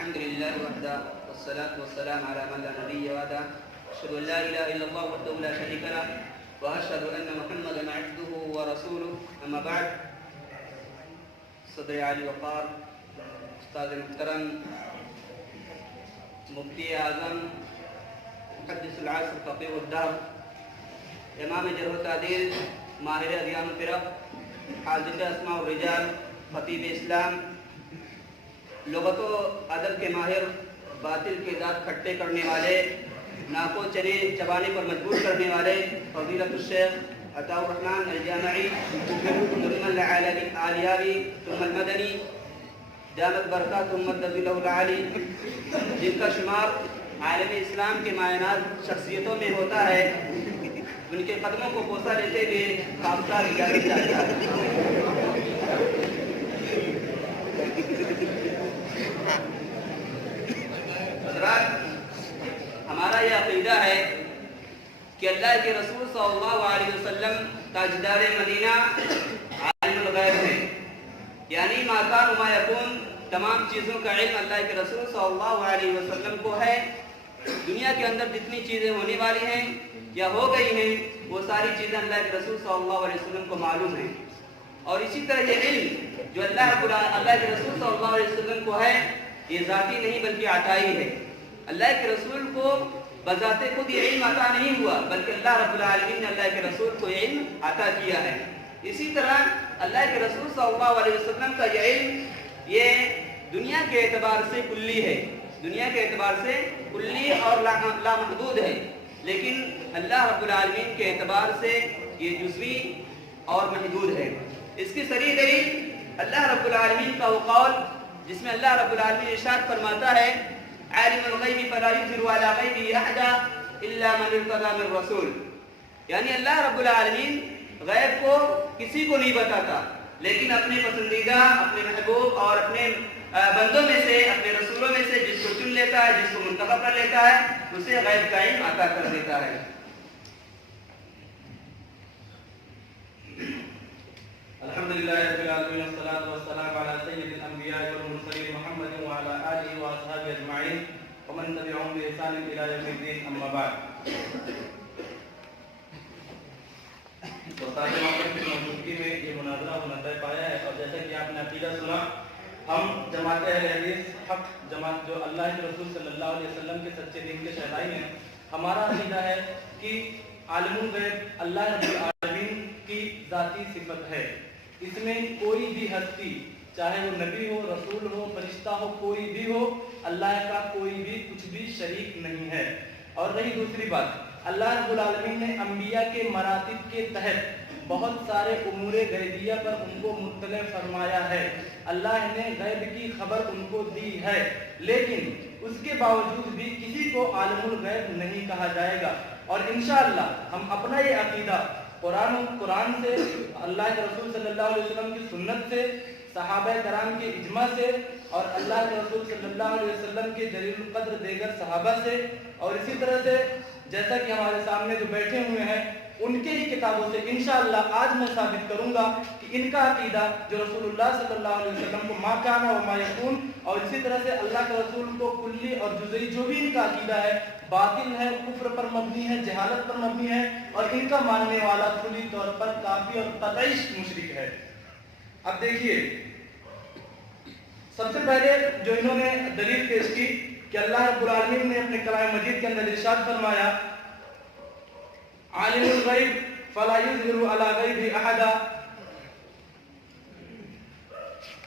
الحمدللہ وحدہ والصلاة والسلام علی من لا نبی بعدہ اشہد ان لا الہ الا اللہ وحدہ لا شریک لہ واشہد ان محمدا عبدہ ورسولہ اما بعد. صدر علی وقار، استاد محترم، مفتی اعظم، محدث العصر، فقیہ الدہر، امام جرح و تعدیل، ماہر ادیان و فرق، حاضر اسماء الرجال، خطیب اسلام، لغت و ادب کے ماہر، باطل کے دانت کھٹے کرنے والے، ناکو چنے چبانے پر مجبور کرنے والے فضیلت الشیخ عطاء الرحمن الجامعی ثم العالیاوی ثم المدنی دامت برکاتہم مدد له العالی، جن کا شمار عالم اسلام کے معینات شخصیتوں میں ہوتا ہے، ان کے قدموں کو بوسہ لیتے ہوئے خامخواہ جاری چاہتا ہے. حضرات، ہمارا یہ عقیدہ ہے کہ اللہ کے رسول صلی اللہ علیہ وسلم تاجدار مدینہ عالم الغیب ہیں، یعنی ما کان و ما یکون، تمام چیزوں کا علم اللہ کے رسول صلی اللہ علیہ وسلم کو ہے. دنیا کے اندر جتنی چیزیں ہونے والی ہیں یا ہو گئی ہیں، وہ ساری چیزیں اللہ کے رسول صلی اللہ علیہ وسلم کو معلوم ہیں. اور اسی طرح یہ علم جو اللہ کے رسول صلی اللہ علیہ وسلم کو ہے، یہ ذاتی نہیں بلکہ عطائی ہے. اللہ کے رسول کو بذات خود یہ علم عطا نہیں ہوا، بلکہ اللہ رب العالمین نے اللہ کے رسول کو یہ علم عطا کیا ہے. اسی طرح اللہ کے رسول صلی اللہ علیہ وسلم کا یہ علم یہ دنیا کے اعتبار سے کلی ہے، دنیا کے اعتبار سے کلی اور لامحدود ہے، لیکن اللہ رب العالمین کے اعتبار سے یہ جزوی اور محدود ہے. اس کی صریح دلیل اللہ رب العالمین کا وہ قول جس میں اللہ رب العالمین ارشاد فرماتا ہے عالم الغیب فلا یظہر علی غیبہ احدا الا من ارتضی من رسول، یعنی اللہ رب العالمین غیب کو کسی کو نہیں بتاتا، لیکن اپنے پسندیدہ، اپنے محبوب اور اپنے بندوں میں سے، اپنے رسولوں میں سے جس کو چن لیتا ہے، جس کو منتخب کر لیتا ہے، اسے غیب کا علم عطا کر دیتا ہے. الحمدللہ رب العالمین والصلاة والسلام علی سید الانبیاء والمرسلین محمد وعلی آلہ واصحابہ اجمعین ومن تبعهم بإحسان الی یوم الدین، اما بعد. تو ساتھ موقف کی موجودگی میں یہ مناظرہ ہونا طے پایا ہے، اور جیسا کہ آپ نے عقیدہ سنا، ہم جماعت اہل حدیث حق جماعت جو اللہ کے رسول صلی اللہ علیہ وسلم کے سچے دین کے شہدائی ہیں، ہمارا عقیدہ ہے کہ عالم الغیب اللہ رب العالمین کی ذاتی صفت ہے. اس میں کوئی بھی ہستی، چاہے وہ نبی ہو، رسول ہو، فرشتہ ہو، کوئی بھی ہو، اللہ کا کوئی بھی کچھ بھی شریک نہیں ہے. اور رہی دوسری بات، اللہ رب العالمین نے انبیاء کے مراتب کے تحت بہت سارے امور غیبیہ پر ان کو مطلع فرمایا ہے. اللہ نے غیب کی خبر ان کو دی ہے، لیکن اس کے باوجود بھی کسی کو عالم الغیب نہیں کہا جائے گا. اور انشاءاللہ ہم اپنا یہ عقیدہ قرآن سے، اللہ کے رسول صلی اللہ علیہ وسلم کی سنت سے، صحابہ کرام کے اجماع سے، اور اللہ کے رسول صلی اللہ علیہ وسلم کے جلیل القدر دیگر صحابہ سے، اور اسی طرح سے جیسا کہ ہمارے سامنے جو بیٹھے ہوئے ہیں ان کے ہی کتابوں سے انشاءاللہ آج میں ثابت کروں گا کہ ان کا عقیدہ جو رسول اللہ صلی اللہ علیہ وسلم کو ما کان و ما یکون، اور اسی طرح سے اللہ کے رسول کو کلی اور جزئی جو بھی ان کا عقیدہ ہے، باطل ہے، کفر پر مبنی ہے، جہالت پر مبنی ہے، اور ان کا ماننے والا کلی طور پر کافر اور قطعی مشرک ہے. اب دیکھیے، سب سے پہلے جو انہوں نے دلیل پیش کی کہ اللہ رب العالمین نے اپنے کلام مجید کے اندر ارشاد فرمایا عالم الغیب فلا یظہر علی غیبہ احدا،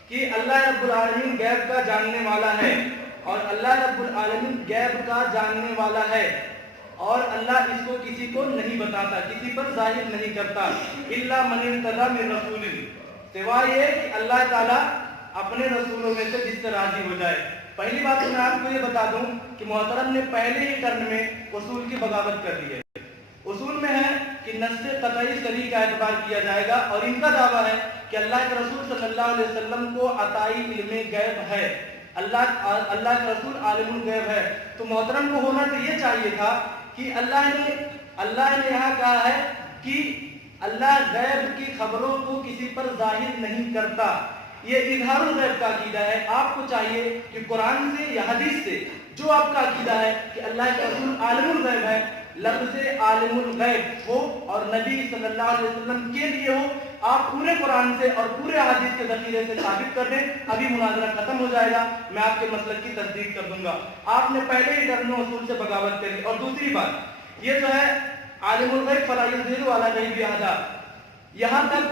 کہ اللہ رب العالمین غیب کا جاننے والا ہے، اور اللہ رب العالمین غیب کا جاننے والا ہے، اور اللہ اس کو کسی کو نہیں بتاتا، کسی پر ظاہر نہیں کرتا، الا من ارتضی من رسول، سوائے یہ کہ اللہ تعالیٰ اپنے رسولوں میں سے جس سے راضی ہو جائے. پہلی بات تو میں آپ کو یہ بتا دوں کہ محترم نے پہلے ہی ٹرن میں اصول کی بغاوت کر دی ہے. اصول میں ہے کہ نص قطعی صریح کا اعتبار کیا جائے گا، اور ان کا دعویٰ ہے کہ اللہ کے رسول صلی اللہ علیہ وسلم کو عطائی علم غیب ہے، اللہ کے رسول عالم الغیب ہے. تو محترم کو ہونا تو یہ چاہیے تھا کہ اللہ نے اللہ نے یہاں کہا ہے کہ اللہ غیب کی خبروں کو کسی پر ظاہر نہیں کرتا. یہ اظہار الغیب کا عقیدہ ہے. آپ کو چاہیے کہ قرآن سے یا حدیث سے جو آپ کا عقیدہ ہے کہ اللہ کے رسول عالم الغیب ہے, لفظ عالم الغیب ہو اور نبی صلی اللہ علیہ وسلم کے لیے ہو, آپ پورے قرآن سے اور پورے حدیث کے ذخیرے سے ثابت کر دیں. ابھی مناظرہ ختم ہو جائے گا, میں آپ کے مسلک کی تصدیق کر دوں گا. آپ نے پہلے ہی ٹرم اصول سے بغاوت کری. اور دوسری بات یہ جو ہے عالم الغیب فلا یظہر علی غیبہ احدا, یہاں تک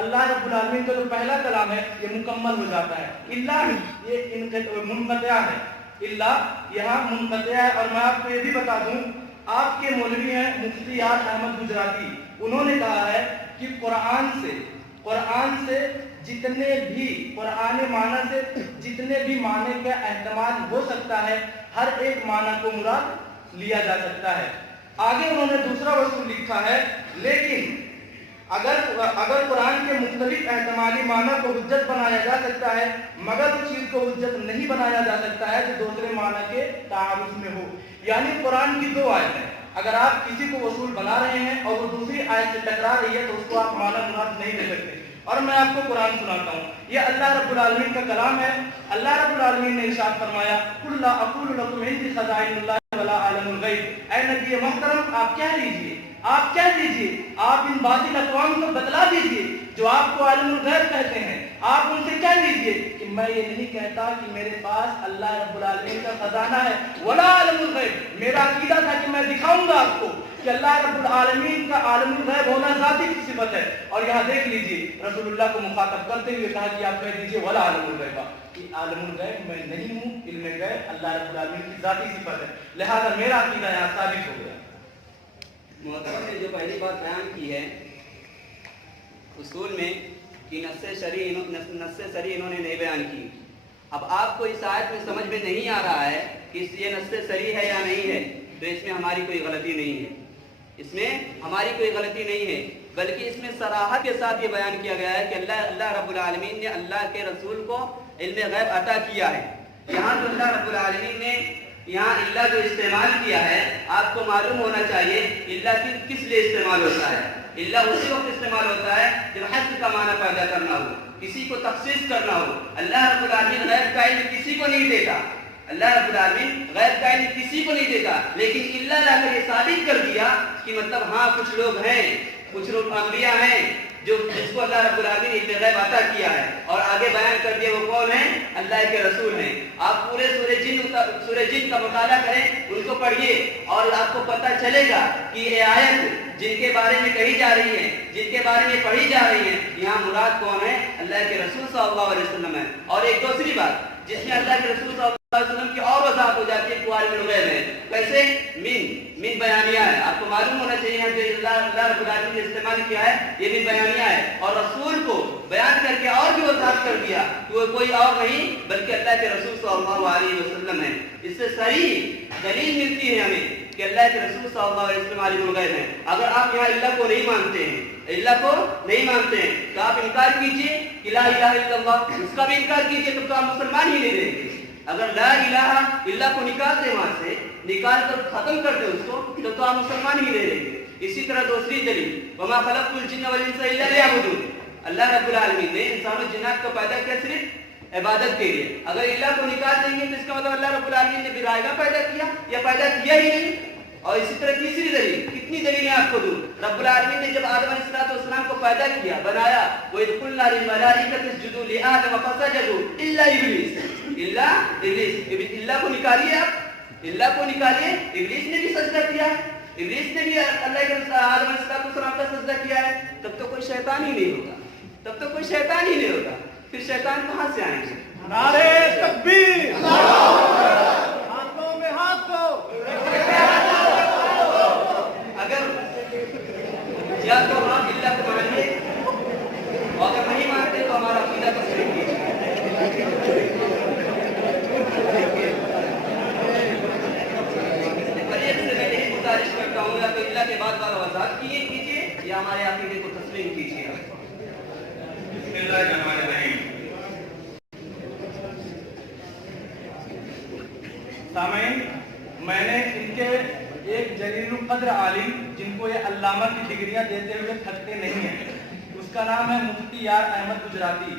اللہ رب العالمین کا جو پہلا کلام ہے یہ مکمل ہو جاتا ہے. اللہ یہ منقطع ہے, اللہ یہاں منقطع ہے. اور میں آپ کو یہ بھی بتا دوں, آپ کے مولوی ہیں مفتی یار احمد گجراتی, انہوں نے کہا ہے کہ قرآن سے جتنے بھی قرآن معنی سے جتنے بھی معنی کا احتمال ہو سکتا ہے ہر ایک معنی کو مراد لیا جا سکتا ہے. آگے انہوں نے دوسرا اصول لکھا ہے, لیکن اگر قرآن کے مختلف احتمالی معنی کو حجت بنایا جا سکتا ہے مگر اس چیز کو حجت نہیں بنایا جا سکتا ہے جو دوسرے معنی کے تعارض میں ہو. یعنی قرآن کی دو آیت ہیں, اگر آپ کسی کو اصول بنا رہے ہیں اور وہ دوسری آیت سے ٹکرا رہی ہے تو اس کو آپ معنی مراد نہیں دے سکتے. اور میں آپ کو قرآن سناتا ہوں, یہ اللہ رب العالمین کا کلام ہے. اللہ رب العالمین نے ارشاد فرمایا قل لا اقول لكم عندي خزائن اللہ ولا عالم الغیب. اے نبی محترم آپ کہہ دیجئے, آپ ان باطل اقوام کو بتلا دیجئے جو آپ کو عالم الغیب کہتے ہیں. آپ ان سے کہہ دیجئے کہ میں یہ نہیں کہتا کہ میرے پاس اللہ رب العالمین کا خزانہ ہے ولا عالم الغیب. میرا عقیدہ تھا کہ میں دکھاؤں گا آپ کو کہ اللہ رب العالمین کا عالم الغیب ہونا ذاتی کی صفت ہے. اور یہاں دیکھ لیجئے رسول اللہ کو مخاطب کرتے ہوئے کہا کہ آپ کہہ دیجئے ولا عالم الغیب, کہ عالم الغیب میں نہیں ہوں, علم غیب اللہ رب العالمین کی ذاتی صفت ہے. لہذا میرا عقیدہ یہاں ثابت ہو گیا. محترم نے جو پہلی بات بیان کی ہے اصول میں کہ نص شرعی انہوں نے نہیں بیان کی. اب آپ کو اس آیت میں سمجھ میں نہیں آ رہا ہے کہ یہ نص شرعی ہے یا نہیں ہے, تو اس میں ہماری کوئی غلطی نہیں ہے, بلکہ اس میں صراحت کے ساتھ یہ بیان کیا گیا ہے کہ اللہ رب العالمین نے اللہ کے رسول کو علم غیب عطا کیا ہے. یہاں تو اللہ رب العالمین نے یہاں اللہ جو استعمال کیا ہے, آپ کو معلوم ہونا چاہیے اللہ کس لیے استعمال ہوتا ہے. اللہ اسی وقت استعمال ہوتا ہے جب حسب کا معنی پیدا کرنا ہو, کسی کو تخصیص کرنا ہو. اللہ رب العالمین غیب کا علم کسی کو نہیں دیتا, اللہ رب العالمین غیب کا علم کسی کو نہیں دیتا, لیکن اللہ لا کر یہ ثابت کر دیا کہ مطلب ہاں کچھ لوگ ہیں, کچھ لوگ انبیاء ہیں جس کو اللہ رب العالمین علم غیب عطا کیا ہے. اور آگے بیان کر دیا وہ کون ہیں, اللہ کے رسول ہیں. آپ پورے سورہ جن کا مطالعہ کریں, ان کو پڑھیے اور آپ کو پتہ چلے گا کہ یہ آیت جن کے بارے میں کہی جا رہی ہے, جن کے بارے میں پڑھی جا رہی ہے, یہاں مراد کون ہے, اللہ کے رسول صلی اللہ علیہ وسلم ہے. اور ایک دوسری بات جس میں اللہ کے رسول صلی اللہ علیہ وسلم کی اور وضاحت ہو جاتی ہے عالم الغیب ہے. کیسے؟ من بیانیہ ہے. آپ کو معلوم ہونا چاہیے جو اللہ رب العالمین نے استعمال کیا ہے یہ من بیانیہ ہے, اور رسول کو بیان کر کے اور بھی وضاحت کر دیا کہ وہ کوئی اور نہیں بلکہ اللہ کے رسول صلی اللہ علیہ وسلم ہے. اس سے صحیح دلیل ملتی ہے ہمیں کہ اللہ کے رسول صلی اللہ علیہ وسلم عالم الغیب ہیں. اگر آپ یہاں اللہ کو نہیں مانتے ہیں, تو آپ انکار کیجئے کہ لا الہ الا اللہ, اس کا بھی انکار کیجئے تو آپ مسلمان ہی نہیں رہیں گے. اگر لا الہ الا کو نکال دیں, وہاں سے نکال کر ختم کر دیں اس کو, تو آپ مسلمان ہی نہیں رہیں گے. اسی طرح دوسری دلیل وما خلقت الجن والانس الا لیعبدون, اللہ رب العالمین نے انسان و جنات کو پیدا کیا صرف عبادت کے لیے. اگر اللہ کو نکال دیں گے تو اس کا مطلب اللہ رب العالمین نے برائگاہ پیدا کیا یا پیدا کیا ہی نہیں. اور اسی طرح تیسری دلیل, کتنی دلیلیں آپ کو دوں, رب العالمین نے جب آدم علیہ السلام کو پیدا کیا بنایا, وَإِذْ قُلْنَا لِلْمَلَائِكَةِ اسْجُدُوا لِآدَمَ فَسَجَدُوا إِلَّا إِبْلِيسَ. اللہ کو نکالیے, آپ اللہ کو نکالیے. ابلیس نے بھی سجدہ کیا, ابلیس نے بھی اللہ کے آدم علیہ السلام کا سجدہ کیا ہے. تب تو کوئی شیطان ہی نہیں ہوگا, پھر شیطان کہاں سے آئیں گے؟ نعرے تکبیر, ہاتھوں میں ہاتھ دو. اگر یا تو ہم اللہ کو مانیے, اور اگر نہیں مانتے تو ہمارا عقیدہ تسلیم کیجیے. سے میں یہی گزارش کرتا ہوں, یا تو اللہ کے بعد والا وضاحت کیجیے یا ہمارے عقیدے کو تسلیم کیجیے. بسم اللہ الرحمن الرحیم. سامعین, میں نے ان کے ایک جلیل القدر عالم جن کو یہ علامہ کی ڈگریاں دیتے ہوئے تھکتے نہیں ہیں، اس کا نام ہے مفتی یار احمد گجراتی،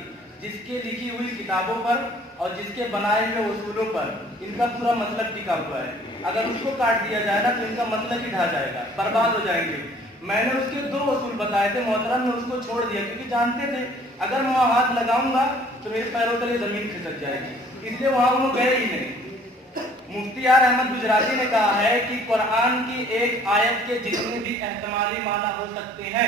جس کے لکھی ہوئی کتابوں پر اور جس کے بنائے ہوئے اصولوں پر ان کا پورا مسلک ٹکا ہوا ہے۔ اگر اس کو کاٹ دیا جائے نا تو ان کا مسلک ہی ڈھا جائے گا، برباد ہو جائیں گے۔ میں نے اس کے 2 اصول بتائے تھے، محترم نے اس کو چھوڑ دیا کیونکہ جانتے تھے اگر میں وہاں ہاتھ لگاؤں گا تو میرے پیروں تلے زمین کھسک جائے گی، اس لیے وہاں وہ گئے ہی نہیں۔ مفتی یار احمد گجراتی نے کہا ہے کہ قرآن کی ایک آیت کے جتنے بھی احتمالی معنی ہو سکتے ہیں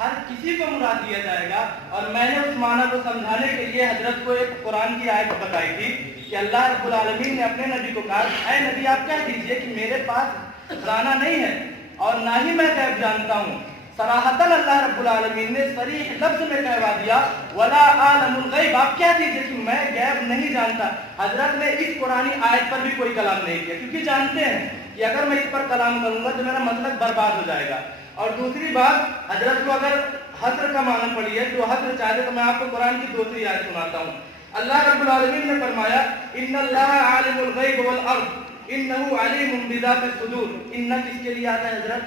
ہر کسی کو مراد دیا جائے گا، اور میں نے اس معنی کو سمجھانے کے لیے حضرت کو ایک قرآن کی آیت بتائی تھی کہ اللہ رب العالمین نے اپنے نبی کو کہا، اے نبی آپ کہہ دیجئے کہ میرے پاس خزانہ نہیں ہے اور نہ ہی میں غیب جانتا ہوں۔ صراحتاً اللہ رب العالمین نے صریح لفظ میں کہوا دیا ولا عالم الغیب، آپ کہہ دیجئے کہ میں غیب نہیں جانتا۔ حضرت نے اس قرآنی آیت پر بھی کوئی کلام نہیں کیا کیونکہ جانتے ہیں کہ اگر میں اس پر کلام کروں گا تو میرا مسلک برباد ہو جائے گا۔ اور دوسری بات، حضرت کو اگر حصر کا معنی پڑی ہے تو حصر چاہتے تو میں آپ کو قرآن کی دوسری آیت سناتا ہوں۔ اللہ رب العالمین نے فرمایا ان اللہ عالم الغیب والارض انہ علیم بذات الصدور۔ انہ کس کے لیے آتا ہے حضرت؟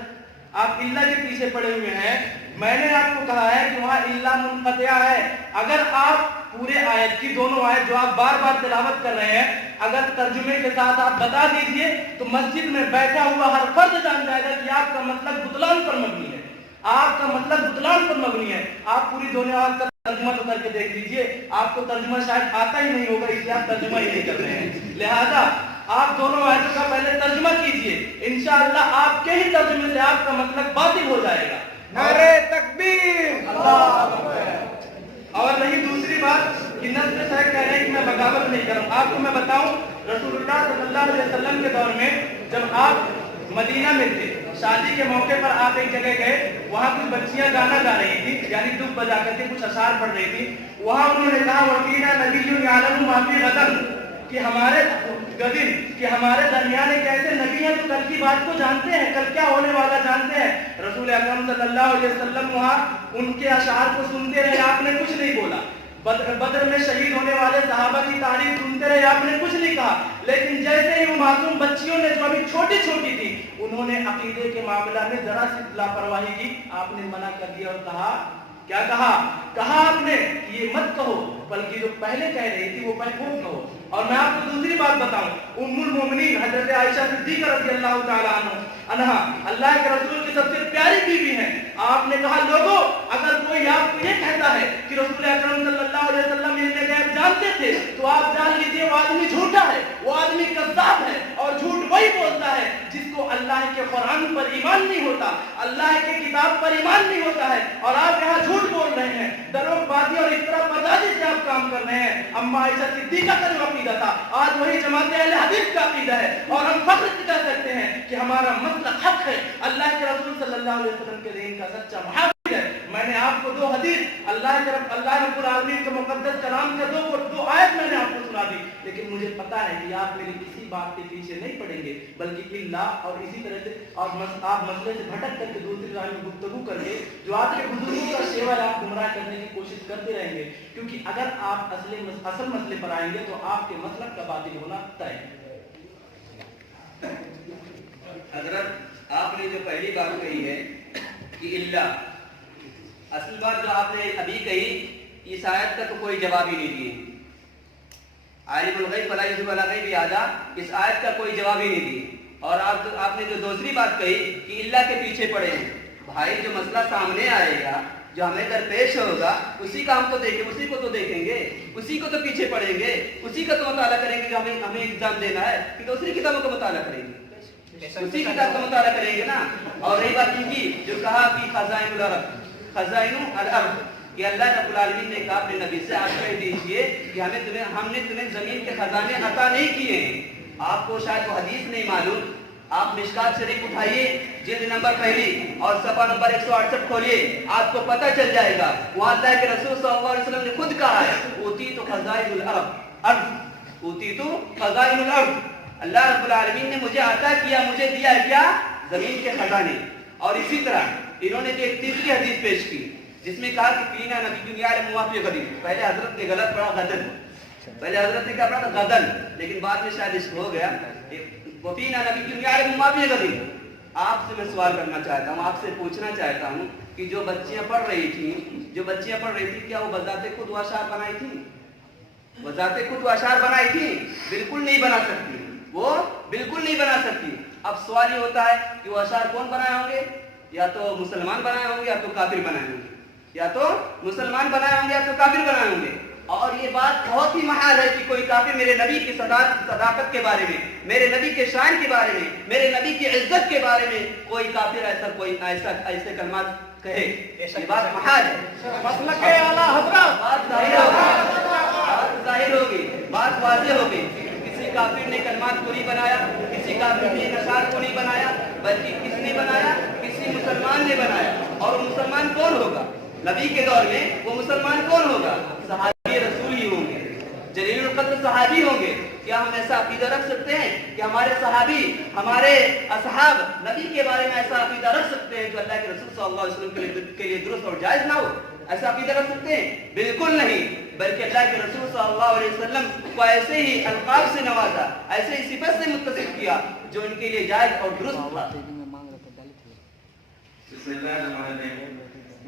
آپ اللہ کے پیچھے پڑے ہوئے ہیں، میں نے آپ کو کہا ہے کہ وہاں اللہ منقطع ہے۔ اگر آپ پورے آیت کی دونوں آیت جو آپ بار بار تلاوت کر رہے ہیں اگر ترجمے کے ساتھ آپ بتا دیجئے تو مسجد میں بیٹھا ہوا ہر فرد جان جائے گا کہ آپ کا مطلب بطلان پر مبنی ہے، آپ کا مطلب بطلان پر مبنی ہے۔ آپ پوری دونوں آیت کا ترجمہ تو کر کے دیکھ لیجئے، آپ کو ترجمہ شاید آتا ہی نہیں ہوگا، اس لیے آپ ترجمہ ہی نہیں کر رہے ہیں۔ لہذا آپ دونوں آیتوں کا پہلے ترجمہ کیجئے، انشاءاللہ آپ کے ہی ترجمے سے آپ کا مطلب باطل ہو جائے گا۔ نعرہ تکبیر، اللہ اکبر۔ اور نہیں دوسری بات کہ نسل صاحب کہہ رہے ہیں کہ میں بغاوت نہیں کروں، آپ کو میں بتاؤں رسول اللہ صلی اللہ علیہ وسلم کے دور میں جب آپ مدینہ میں تھے، شادی کے موقع پر آپ ایک جگہ گئے، وہاں کچھ بچیاں گانا گا رہی تھی یعنی دف بجا کر کے کچھ اشعار پڑھ رہی تھی، وہاں انہوں نے کہا وَقِيلَ نَبِيٌّ يَعْلَمُ مَا فِي غَدٍ، کہ ہمارے درمیان ایک ایسے نبی ہیں جو کل کی بات کو جانتے ہیں، کل کیا ہونے والا جانتے ہیں۔ رسول اکرم صلی اللہ علیہ وسلم وہاں ان کے اشعار کو سنتے رہے، آپ نے کچھ نہیں بولا۔ بدر میں شہید ہونے والے صحابہ کی تعریف سنتے رہے، آپ نے کچھ نہیں کہا، لیکن جیسے ہی وہ معصوم بچیوں نے جو ابھی چھوٹی چھوٹی تھی انہوں نے عقیدے کے معاملہ میں ذرا سی لاپرواہی کی، آپ نے منع کر دیا اور کہا، کیا کہا آپ نے کہ یہ مت کہو، بلکہ جو پہلے کہہ رہی تھی وہ کہو۔ اور میں آپ کو دوسری بات بتاؤں، ام المومنین حضرت عائشہ صدیقہ رضی اللہ تعالی عنہا اللہ کے رسول کی سب سے پیاری بیوی ہیں، آپ نے کہا لوگوں اگر کوئی آپ کو یہ کہتا ہے کہ رسول اکرم صلی اللہ علیہ وسلم یہ غیب جانتے تھے تو آپ جان لیجئے وہ آدمی جھوٹا ہے، وہ آدمی کذاب ہے، اور جھوٹ وہی بولتا ہے جس کو اللہ کے قرآن پر ایمان نہیں ہوتا، اللہ کے کتاب پر ایمان نہیں ہوتا ہے، اور آپ یہاں جھوٹ بول رہے ہیں، دروغ بازی اور افتراء بازی سے آپ کام کر رہے ہیں۔ اما عائشہ صدیقہ کا جو عقیدہ تھا آج وہی جماعت اہل حدیث کا عقیدہ ہے، اور ہم فخر سے کہہ سکتے ہیں کہ ہمارا مسلک حق ہے، اللہ کے رسول صلی اللہ علیہ وسلم کے دین کا سچا محافظ ہے۔ میں نے آپ کو 2 حدیث اللہ رب العالمین کے مقدس کلام کے 2 آیت میں نے آپ کو سنا دی، لیکن مجھے پتا ہے کہ آپ میری کسی بات کے پیچھے نہیں پڑیں گے، بلکہ اللہ اور اسی طرح سے اور آپ مسئلے سے بھٹک کر کے دوسری راہ میں گفتگو کر کے جو آپ کے بزرگوں کا سیوا آپ گمراہ کرنے کی کوشش کرتے رہیں گے، کیونکہ اگر آپ اصل مسئلے پر آئیں گے تو آپ کے مسلک کا باطل ہونا طے ہے۔ حضرت آپ نے جو پہلی بات کہی ہے کہ اللہ، اصل بات جو آپ نے ابھی کہی اس آیت کا تو کوئی جواب ہی نہیں دیے، عالم الغیب فلا یظہر علی غیبہ احدا، اس آیت کا کوئی جواب ہی نہیں دیے۔ اور آپ نے جو دوسری بات کہی کہ اللہ کے پیچھے پڑے ہیں، بھائی جو مسئلہ سامنے آئے گا جو ہمیں درپیش ہوگا اسی کا ہم تو دیکھیں، اسی کو تو دیکھیں گے، اسی کو تو پیچھے پڑیں گے، اسی کا تو مطالعہ کریں گے جو ہمیں ایگزام دینا ہے کہ دوسری کتابوں کا مطالعہ کریں گے، اسی کتاب کا مطالعہ کریں گے نا۔ اور رہی بات ان کی جو کہا کہ خزائن الارض، کہ اللہ رب العالمین نے کہا اپنے نبی سے آپ کہہ دیجئے کہ ہم نے تمہیں زمین کے خزانے عطا نہیں کیے ہیں۔ آپ کو شاید وہ حدیث نہیں معلوم، آپ مشکات شریف اٹھائیے جلد نمبر 1 اور صفحہ نمبر 168 کھولیے، آپ کو پتہ چل جائے گا، وہاں اللہ کے رسول صلی اللہ علیہ وسلم نے خود کہا ہے اوتیت خزائن الارض، اوتیت خزائن الارض، اللہ رب العالمین نے مجھے عطا کیا، مجھے دیا کیا؟ زمین کے خزانے۔ اور اسی طرح انہوں نے جو ایک تیسری حدیث پیش کی جس میں کہا کہ پینا نبی یعلم ما فی غد، پہلے حضرت نے غلط پڑھا غدن، پہلے حضرت نے کیا پڑھا غدن، لیکن بعد میں شاید اس ہو گیا وفینا نبی یعلم ما فی غد، آپ سے میں سوال کرنا چاہتا ہوں، آپ سے پوچھنا چاہتا ہوں کہ جو بچیاں پڑھ رہی تھیں کیا وہ بذات خود وہ اشعار بنائی تھیں؟ بذات خود وہ اشعار بنائی تھیں؟ بالکل نہیں بنا سکتی، وہ بالکل نہیں بنا سکتی۔ اب سوال یہ ہوتا ہے کہ وہ اشعار کون بنائے ہوں گے؟ یا تو مسلمان بنائے ہوں گے یا تو کافر بنائے ہوں گے، یا تو مسلمان بنائے ہوں گے یا تو کافر بنائے ہوں گے۔ اور یہ بات بہت ہی محال ہے کہ کوئی کافر میرے نبی کی صداقت کے بارے میں، میرے نبی کے شان کے بارے میں، میرے نبی کی عزت کے بارے میں کوئی کافر ایسے کلمات کہے، یہ بات محال ہے۔ مسلک اعلیٰ حضرت بات ظاہر ہوگی، بات واضح ہوگی۔ کسی کافر نے کلمات کو نہیں بنایا، کسی کافر نے اشعار کو نہیں بنایا، بلکہ کس نے بنایا؟ کسی مسلمان نے بنایا۔ اور وہ مسلمان کون ہوگا؟ نبی کے دور میں وہ مسلمان کون ہوگا؟ صحابی رسول ہی ہوں گے، جلیل القدر صحابی ہوں گے۔ کیا ہم ایسا عقیدہ رکھ سکتے ہیں کہ ہمارے صحابی، ہمارے اصحاب نبی کے بارے میں ایسا عقیدہ رکھ سکتے ہیں جو اللہ کے رسول صلی اللہ علیہ وسلم کے لیے درست اور جائز نہ ہو؟ ایسا عقیدہ رکھ سکتے ہیں؟ بالکل نہیں، بلکہ اللہ کے رسول صلی اللہ علیہ وسلم کو ایسے ہی القاب سے نوازا، ایسے ہی صفت سے متصف کیا جو ان کے لیے جائز اور درست تھا۔ بسم اللہ الرحمن الرحیم۔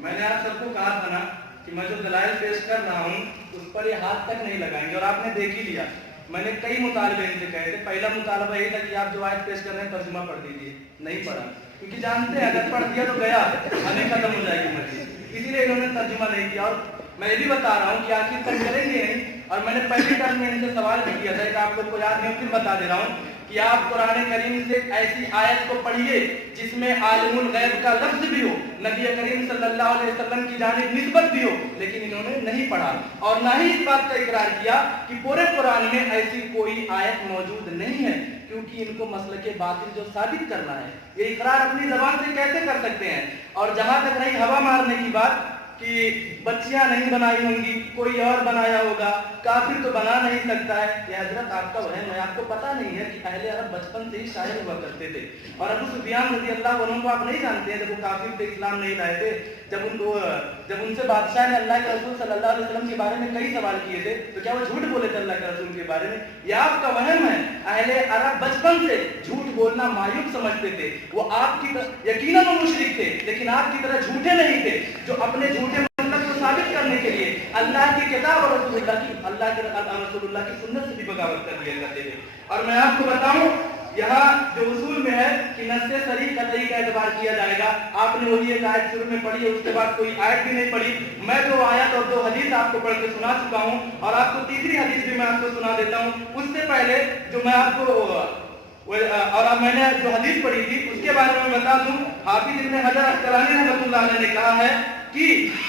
میں نے آپ سب کو کہا تھا نا کہ میں جو دلائل پیش کر رہا ہوں اس پر یہ ہاتھ تک نہیں لگائیں گے، اور آپ نے دیکھ ہی لیا۔ میں نے کئی مطالبے ان سے کہے تھے۔ پہلا مطالبہ یہ تھا کہ آپ جو آیت پیش کر رہے ہیں ترجمہ پڑھ دیجیے، نہیں پڑھا، کیونکہ جانتے ہیں اگر پڑھ دیا تو گیا ہمیں ختم ہو جائے گی مرضی، اسی لیے انہوں نے ترجمہ نہیں کیا۔ اور میں یہ بھی بتا رہا ہوں کہ آخر تک کریں گے نہیں، اور میں نے پہلی ٹرم میں ان سے سوال بھی کیا تھا کہ آپ لوگ کو یاد نہیں، پھر بتا دے رہا ہوں کہ آپ قرآن کریم سے ایسی آیت کو پڑھیے جس میں عالم الغیب کا لفظ بھی ہو، نبی کریم صلی اللہ علیہ وسلم کی جانب نسبت بھی ہو، لیکن انہوں نے نہیں پڑھا اور نہ ہی اس بات کا اقرار کیا کہ پورے قرآن میں ایسی کوئی آیت موجود نہیں ہے، کیونکہ ان کو مسلک باطل جو ثابت کرنا ہے یہ اقرار اپنی زبان سے کیسے کر سکتے ہیں۔ اور جہاں تک رہی ہوا مارنے کی بات کہ بچیاں نہیں بنائی ہوں گی، کوئی اور بنایا ہوگا، کافر تو بنا نہیں سکتا ہے، یہ حضرت آپ کا وہم ہے۔ آپ کو پتا نہیں ہے کہ اہل عرب بچپن سے ہی شاعر ہوا کرتے تھے، اور ابو سفیان رضی اللہ عنہ کو آپ نہیں جانتے ہیں، جب وہ کافر تھے، اسلام نہیں لائے تھے، جب ان سے بادشاہ نے اللہ کے رسول صلی اللہ علیہ وسلم کے بارے میں کئی سوال کیے تھے تو کیا وہ جھوٹ بولے تھے اللہ کے رسول کے بارے میں؟ یہ آپ کا وہم ہے۔ اہل عرب بچپن سے جھوٹ بولنا معیوب سمجھتے تھے، وہ آپ کی یقیناً وہ مشرک تھے لیکن آپ کی طرح جھوٹے نہیں تھے جو اپنے جھوٹے مطلب کو ثابت کرنے کے لیے اللہ کی کتاب اور رسول اللہ کی سنت سے بھی بغاوت کر دیا کرتے تھے۔ اور میں آپ کو بتاؤں یہاں جو اصول میں ہے کہ نص صریح قطعی کا اعتبار کیا جائے گا۔ آپ نے وہی ایک آیت شروع میں پڑھی ہے، اس کے بعد کوئی آیت بھی نہیں پڑھی۔ میں 2 آیت اور 2 حدیث آپ کو پڑھ کے سنا چکا ہوں، اور آپ کو تیسری حدیث بھی میں آپ کو سنا دیتا ہوں۔ اس سے پہلے جو میں آپ کو اور میں نے جو حدیث پڑھی تھی اس کے بارے میں بتا دوں، حافظ ابن حجر عسقلانی رحمۃ اللہ علیہ نے کہا ہے کہ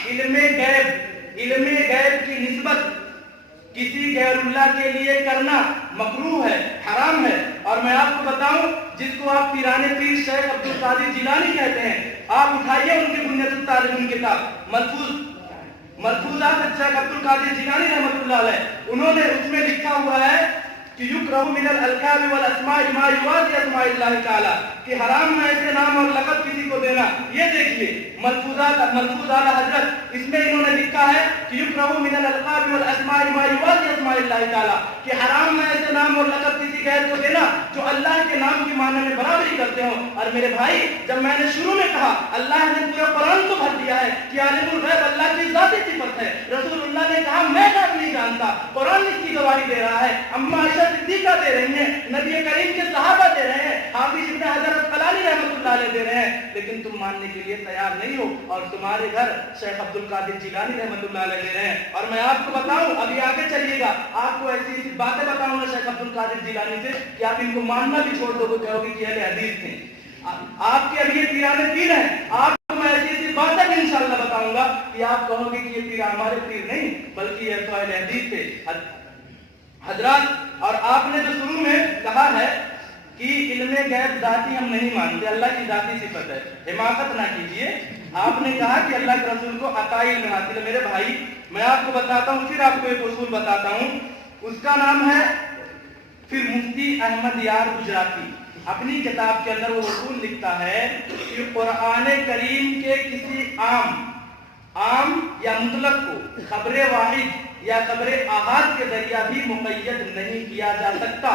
علم غیب کی نسبت کسی غیر اللہ کے لیے کرنا مکروہ ہے، حرام ہے۔ اور میں آپ کو بتاؤں جس کو آپ پیران پیر شیخ عبدالقادر جیلانی کہتے ہیں، آپ اٹھائیے ان کی بنیت الطالبین کتاب ملفوظات شیخ عبدالقادر جیلانی رحمۃ اللہ علیہ، انہوں نے اس میں لکھا ہوا ہے کہ یکرہ من الالقاب والاسماء ما یوازی اسماء اللہ تعالی، کہ حرام ہے ایسے نام اور لقب کسی کو دینا۔ یہ دیکھیے ملفوظ اعلی حضرت، اس میں انہوں نے لکھا ہے کہ یکرہ من الالقاب والاسماء ما یوازی اسماء اللہ تعالی، کہ حرام ہے ایسے نام اور لقب کسی غیر کو دینا جو اللہ کے نام کی معنی میں برابری کرتے ہوں۔ اور میرے بھائی، جب میں نے شروع میں کہا اللہ نے پورا قرآن کو بھر دیا ہے کہ عالم الغیب اللہ کی ذاتی صفت ہے، رسول اللہ نے کہا میں غیب نہیں جانتا، قرآن اس کی گواہی دے رہا ہے، اما عائشہ صدیقہ دے رہی ہیں، نبی کریم کے صحابہ دے رہے ہیں، حافظ ابن حجر عسقلانی رحمۃ اللہ علیہ دے رہے ہیں، لیکن تم ماننے کے لیے تیار نہیں ہو، اور تمہارے گھر شیخ عبدالقادر جیلانی رحمۃ اللہ علیہ دے رہے ہیں۔ اور میں آپ کو بتاؤں، ابھی آگے چلیے گا، آپ کو ایسی ایسی باتیں بتاؤں گا شیخ عبدالقادر جیلانی سے کہ آپ ان کو ماننا بھی چھوڑ دو گے، کہو گے کہ اہل حدیث تھے۔ آپ کے ابھی یہ پیرانے پیر ہیں، آپ کو میں ایسی ایسی باتیں بھی انشاءاللہ بتاؤں گا کہ آپ کہو گے کہ یہ پیر ہمارے پیر نہیں بلکہ یہ تو اہل حدیث تھے۔ حضرات، اور آپ نے جو شروع میں کہا ہے کہ علم غیب ذاتی ہم نہیں مانتے، اللہ کی ذاتی صفت ہے، حماقت نہ کیجیے۔ آپ نے کہا کہ اللہ کے رسول کو عطائی علم حاصل ہے۔ میرے بھائی، میں آپ کو بتاتا ہوں، پھر آپ کو ایک اصول بتاتا ہوں، اس کا نام ہے پھر مفتی احمد یار گجراتی اپنی کتاب کے اندر وہ اصول لکھتا ہے کہ قرآن کریم کے کسی عام یا مطلق کو خبر واحد یا خبر احاد کے ذریعہ بھی مقید نہیں کیا جا سکتا۔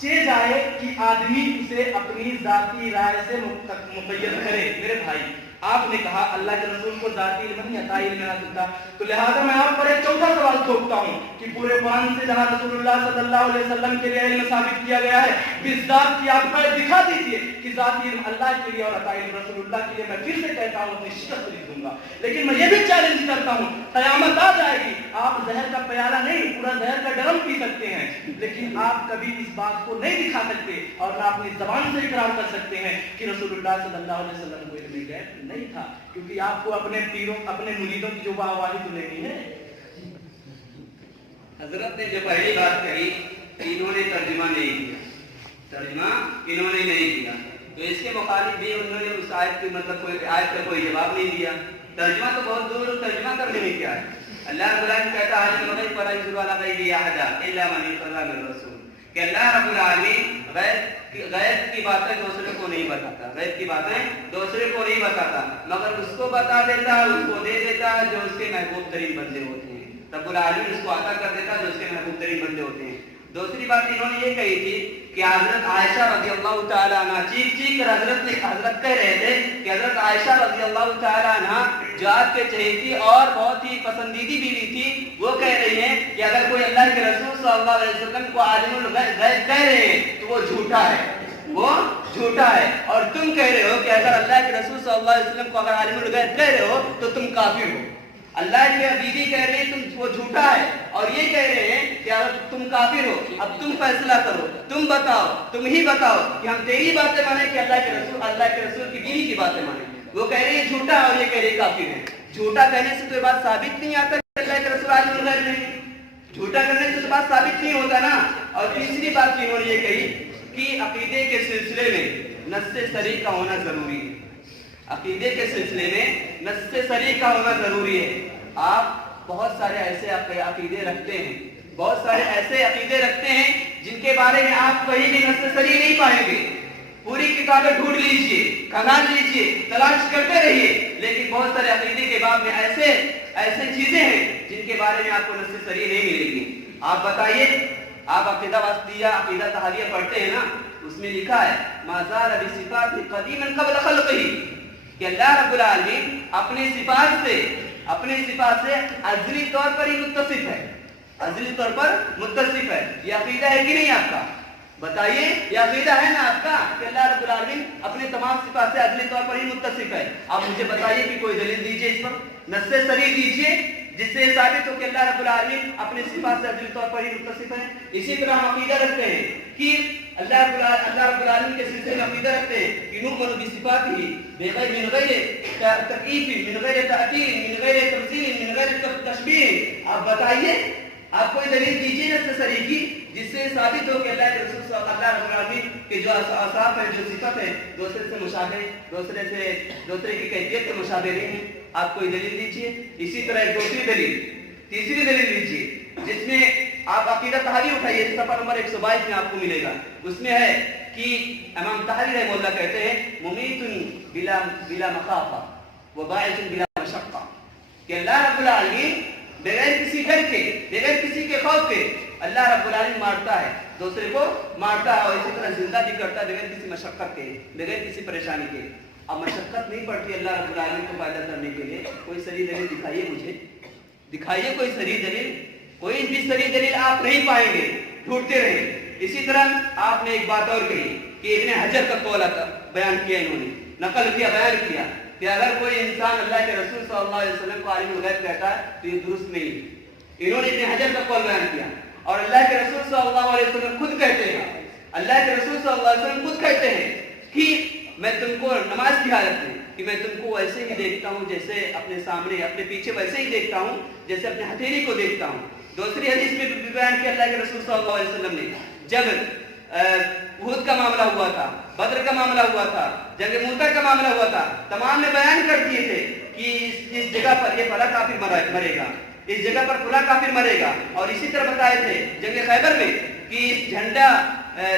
چیز آئے کہ آدمی اسے اپنی ذاتی رائے سے مقید کرے. میرے بھائی آپ نے کہا اللہ کے رسول کو ذاتی علم نہیں عطائی علم نہ سکتا, تو لہذا میں آپ پر ایک چوتھا سوال تھوپتا ہوں کہ پورے قرآن سے جہاں رسول اللہ صلی اللہ علیہ وسلم کے لیے علم ثابت کیا گیا ہے, اس ذات کی آپ پر دکھا دیجیے کہ ذاتی علم اللہ کے لیے اور عطائی علم رسول اللہ کے لیے. میں پھر سے کہتا ہوں اپنی شکست لکھ دوں گا, لیکن میں یہ بھی چیلنج کرتا ہوں قیامت آ جائے گی, آپ زہر کا پیالہ نہیں پورا زہر کا ڈرم پی سکتے ہیں, لیکن آپ کبھی اس بات کو نہیں دکھا سکتے اور نہ اپنی زبان سے اقرار کر سکتے ہیں کہ رسول اللہ صلی اللہ علیہ وسلم کو علم غیب نہیں تھا, کیونکہ آپ کو اپنے پیروں اپنے مریدوں کی جو واہواہی تو لینی ہے. حضرت نے جو پہلی بات کہی انہوں نے ترجمہ نہیں کیا, ترجمہ انہوں نے نہیں کیا, تو اس کے مخالف بھی انہوں نے اس آیت کی مطلب کوئی آیت کا کوئی جواب نہیں دیا. ترجمہ تو بہت دور, ترجمہ کرنے میں کیا ہے. اللہ رب العالمین کہتا ہے الغیب فلا یظہر علی غیبہ احدا الا من ارتضی من رسول, کہ اللہ رب العالمین غیب کی باتیں دوسرے کو نہیں بتاتا, غیب کی باتیں دوسرے کو نہیں بتاتا, مگر اس کو بتا دیتا, اس کو دے دیتا جو اس کے محبوب ترین بندے ہوتے ہیں. رب العالمین اس کو عطا کر دیتا جو اس کے محبوب ترین بندے ہوتے ہیں. دوسری بات انہوں نے یہ کہی تھی کہ حضرت عائشہ رضی اللہ تعالیٰ عنہ چیخ کر حضرت کہہ رہے تھے کہ حضرت عائشہ رضی اللہ تعالیٰ عنہ جو آپ کے چہیتی اور بہت ہی پسندیدی بیوی تھی, وہ کہہ رہی ہیں کہ اگر کوئی اللہ کے رسول صلی اللہ علیہ وسلم کو عالم الغیب کہہ رہے ہیں تو وہ جھوٹا ہے, وہ جھوٹا ہے. اور تم کہہ رہے ہو کہ اگر اللہ کے رسول صلی اللہ علیہ وسلم کو اگر عالم الغیب کہہ رہے ہو تو تم کافر ہو. اللہ کی بیوی کہہ رہی ہے وہ جھوٹا ہے, اور یہ کہہ رہے ہیں کہ اگر تم کافر ہو, اب تم فیصلہ کرو, تم بتاؤ, تم ہی بتاؤ کہ ہم تیری باتیں مانیں کہ اللہ کے رسول کی بیوی کی باتیں مانیں. وہ کہہ رہی ہے جھوٹا اور یہ کہہ رہی ہے کافر ہے. جھوٹا کہنے سے تو یہ بات ثابت نہیں آتا کہ اللہ کے رسول عالم الغیب نہیں, جھوٹا کرنے سے تو بات ثابت نہیں ہوتا نا. اور تیسری بات انہوں نے یہ کہی کہ عقیدے کے سلسلے میں نص صریح کا ہونا ضروری ہے, عقیدے کے سلسلے میں نص صریح کا ہونا ضروری ہے. آپ بہت سارے ایسے عقیدے رکھتے ہیں, بہت سارے ایسے عقیدے رکھتے ہیں جن کے بارے میں آپ کہیں بھی نص صریح نہیں پائیں گے. پوری کتابیں ڈھونڈ لیجئے, کھنگال لیجئے, تلاش کرتے رہیے, لیکن بہت سارے عقیدے کے باب میں ایسے چیزیں ہیں جن کے بارے میں آپ کو نص صریح نہیں ملے گی. آپ بتائیے, آپ عقیدہ واسطیہ عقیدہ طحاویہ پڑھتے ہیں نا, اس میں لکھا ہے ما زال بصفات قدیما قبل خلقہ, کہ اللہ رب العالمین اپنی صفات سے ازلی طور پر ہی متصف ہے, ازلی طور پر متصف ہے. یہ عقیدہ ہے کہ نہیں آپ کا؟ بتائیے, یہ عقیدہ ہے نا آپ کا کہ اللہ رب العالمین اپنے تمام صفات سے ازلی طور پر ہی متصف ہے. آپ مجھے بتائیے کہ کوئی دلیل دیجئے اس پر, نص صریح دیجئے جس سے ثابت ہو کہ اللہ رب العالمین اپنے صفات سے ازلی طور پر ہی متصف ہے. اسی طرح ہم عقیدہ رکھتے ہیں کہ اللہ رب العالمین کے سلسلے میں عقیدہ رکھتے ہیں کہ نؤمن بصفاتہ بغیر من غیر تکییف, من غیر تعطیل, من غیر تمثیل, من غیر تشبیہ. آپ بتائیے, آپ کوئی دلیل دیجیے نص صریح کی جس سے ثابت ہو کہ اللہ کے رسول صلی اللہ علیہ وسلم کے جو اوصاف ہیں, جو صفت ہیں, دوسرے سے مشابہ, دوسرے کی کیفیت سے مشابہ نہیں ہیں. آپ کوئی دلیل دیجیے. اسی طرح ایک تیسری دلیل دیجیے جس میں آپ عقیدہ طحاوی اٹھائیے, صفحہ نمبر 122 میں آپ کو ملے گا. اس میں ہے کہ امام طحاوی رحمہ اللہ کہتے ہیں ممیت بلا مخافہ وباعث بلا مشقہ, کہ اللہ رب العالمین بغیر کسی ڈر کے, بغیر کسی کے خوف کے اللہ رب العالمین مارتا ہے, دوسرے کو مارتا ہے, اور اسی طرح زندہ بھی کرتا ہے بغیر کسی مشقت کے, بغیر کسی پریشانی کے. اب مشقت نہیں پڑتی اللہ رب العالمین کو پیدا کرنے کے لیے. کوئی صریح دلیل دکھائیے, مجھے دکھائیے کوئی صریح دلیل. کوئی بھی صریح دلیل آپ نہیں پائیں گے, ڈھونڈتے رہیں. اسی طرح آپ نے ایک بات اور کہی کہ ابن حجر کا قول بیان کیا, انہوں نے نقل کیا, بیان کیا کہ اگر کوئی انسان اللہ کے رسول صلی اللہ علیہ وسلم کو عالم الغیب کہتا ہے تو یہ درست نہیں. انہوں نے ابن حجر کا قول بیان کیا, اور اللہ کے رسول صلی اللہ علیہ وسلم خود کہتے ہیں, اللہ کے رسول صلی اللہ علیہ وسلم خود کہتے ہیں کہ میں تم کو نماز کی حالت میں کہ میں تم کو ویسے ہی دیکھتا ہوں جیسے اپنے سامنے, اپنے پیچھے ویسے ہی دیکھتا ہوں جیسے اپنے ہتھیلی کو دیکھتا ہوں. دوسری حدیث میں بیان کیا اللہ کے رسول صلی اللہ علیہ وسلم نے, جب احد کا معاملہ ہوا تھا, بدر کا معاملہ ہوا تھا, جنگ موتا کا معاملہ ہوا تھا, تمام میں بیان کر دیے تھے کہ اس جگہ پر یہ فلاں کافر مرے گا, اس جگہ پر فلاں کافر مرے گا. اور اسی طرح بتائے تھے جنگ خیبر میں کہ جھنڈا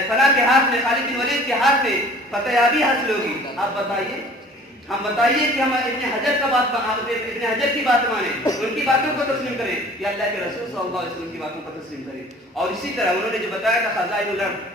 فلاں کے ہاتھ میں, خالد بن ولید کے ہاتھ میں فتح یابی حاصل ہوگی. آپ بتائیے, ہم بتائیے کہ ہم ابن حجر کی بات مانیں, ان کی باتوں کو تسلیم کریں یا اللہ کے رسول صلی اللہ علیہ وسلم کی باتوں کو تسلیم کریں. اور اسی طرح انہوں نے جو بتایا تھا خزائن الارض,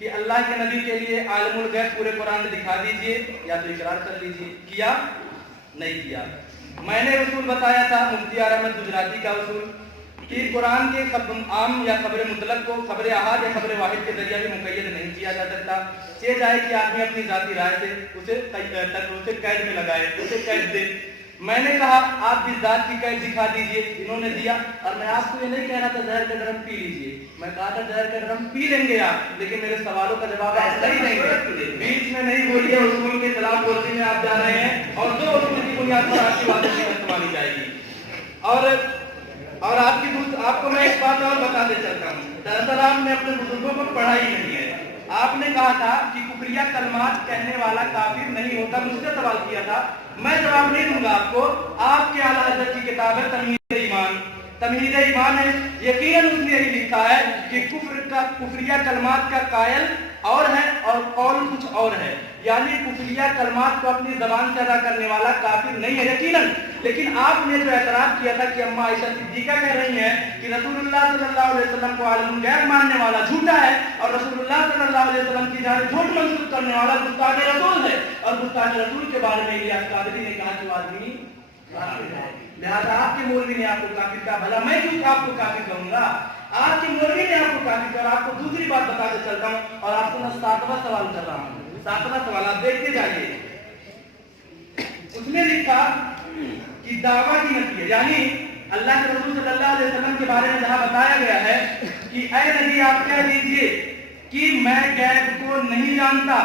کہ اللہ کے نبی کے لیے عالم الغیب پورے قرآن میں دکھا دیجئے یا تو اقرار کر لیجئے. کیا؟ نہیں کیا. میں نے اصول بتایا تھا مفتی احمد گجراتی کا اصول کہ قرآن کے عام یا خبر مطلق کو خبر احاد یا خبر واحد کے ذریعے بھی مقید نہیں کیا جا سکتا. یہ جائے کہ آدمی اپنی ذاتی رائے سے اسے قید میں لگائے, اسے قید دے. میں نے کہا آپ بھی ذات کی قید دکھا دیجئے, انہوں نے دیا. اور میں آپ کو یہ نہیں کہہ رہا تھا زہر کا ڈرم پی لیجئے, میں کہا تھا زہر کا ڈرم پی لیں گے آپ, لیکن میرے سوالوں کا جواب آپ صحیح دیں گے. بیچ میں نہیں بولیے, اصول کے خلاف ورزی میں آپ جا رہے ہیں اور دو اصول کی بنیاد پر آپ کی باتیں شکست مانی جائے گی. اور آپ کو میں ایک بات اور بتاتے چلتا ہوں. دراصل آپ نے اپنے بزرگوں کو پڑھا ہی نہیں ہے. آپ نے کہا تھا کہ کفریہ کلمات کہنے والا کافر نہیں ہوتا. مجھ سے سوال کیا تھا, میں جواب نہیں دوں گا آپ کو. آپ کے اعلیٰ حضرت کی کتاب ہے تمہید ایمان ہے, یقیناً اس نے یہی لکھا ہے کہ کفریہ کلمات کا قائل اور ہے اور قول کچھ اور ہے. یعنی کفریہ کلمات کو اپنی زبان سے ادا کرنے والا کافر نہیں ہے یقیناً. لیکن آپ نے جو اعتراض کیا تھا کہ اما عائشہ صدیقہ کہہ رہی ہیں کہ رسول اللہ صلی اللہ علیہ وسلم کو عالم الغیب ماننے والا جھوٹا ہے اور رسول اللہ صلی اللہ علیہ وسلم کی جانب جھوٹ منسوخ کرنے والا گستاخ رسول ہے. اور گستاخ رسول کے بارے میں الیاس قادری نے کہا کہ وہ آدمی کافر ہے. لہٰذا آپ کے مولوی نے آپ کو کافر کہا, بھلا میں کیوں آپ کو کافر کہوں گا؟ آپ کے مولوی نے آپ کو کافر کہا. آپ کو دوسری بات بتا کے چلتا ہوں اور آپ سے میں 7واں سوال کر رہا ہوں. 7واں سوال آپ دیکھتے جائیے. اس نے لکھا کہ دعویٰ کی نفی ہے, یعنی اللہ کے رسول صلی اللہ علیہ وسلم کے بارے میں جہاں بتایا گیا ہے کہ اے نبی آپ کہہ دیجئے کہ میں غیب کو نہیں جانتا,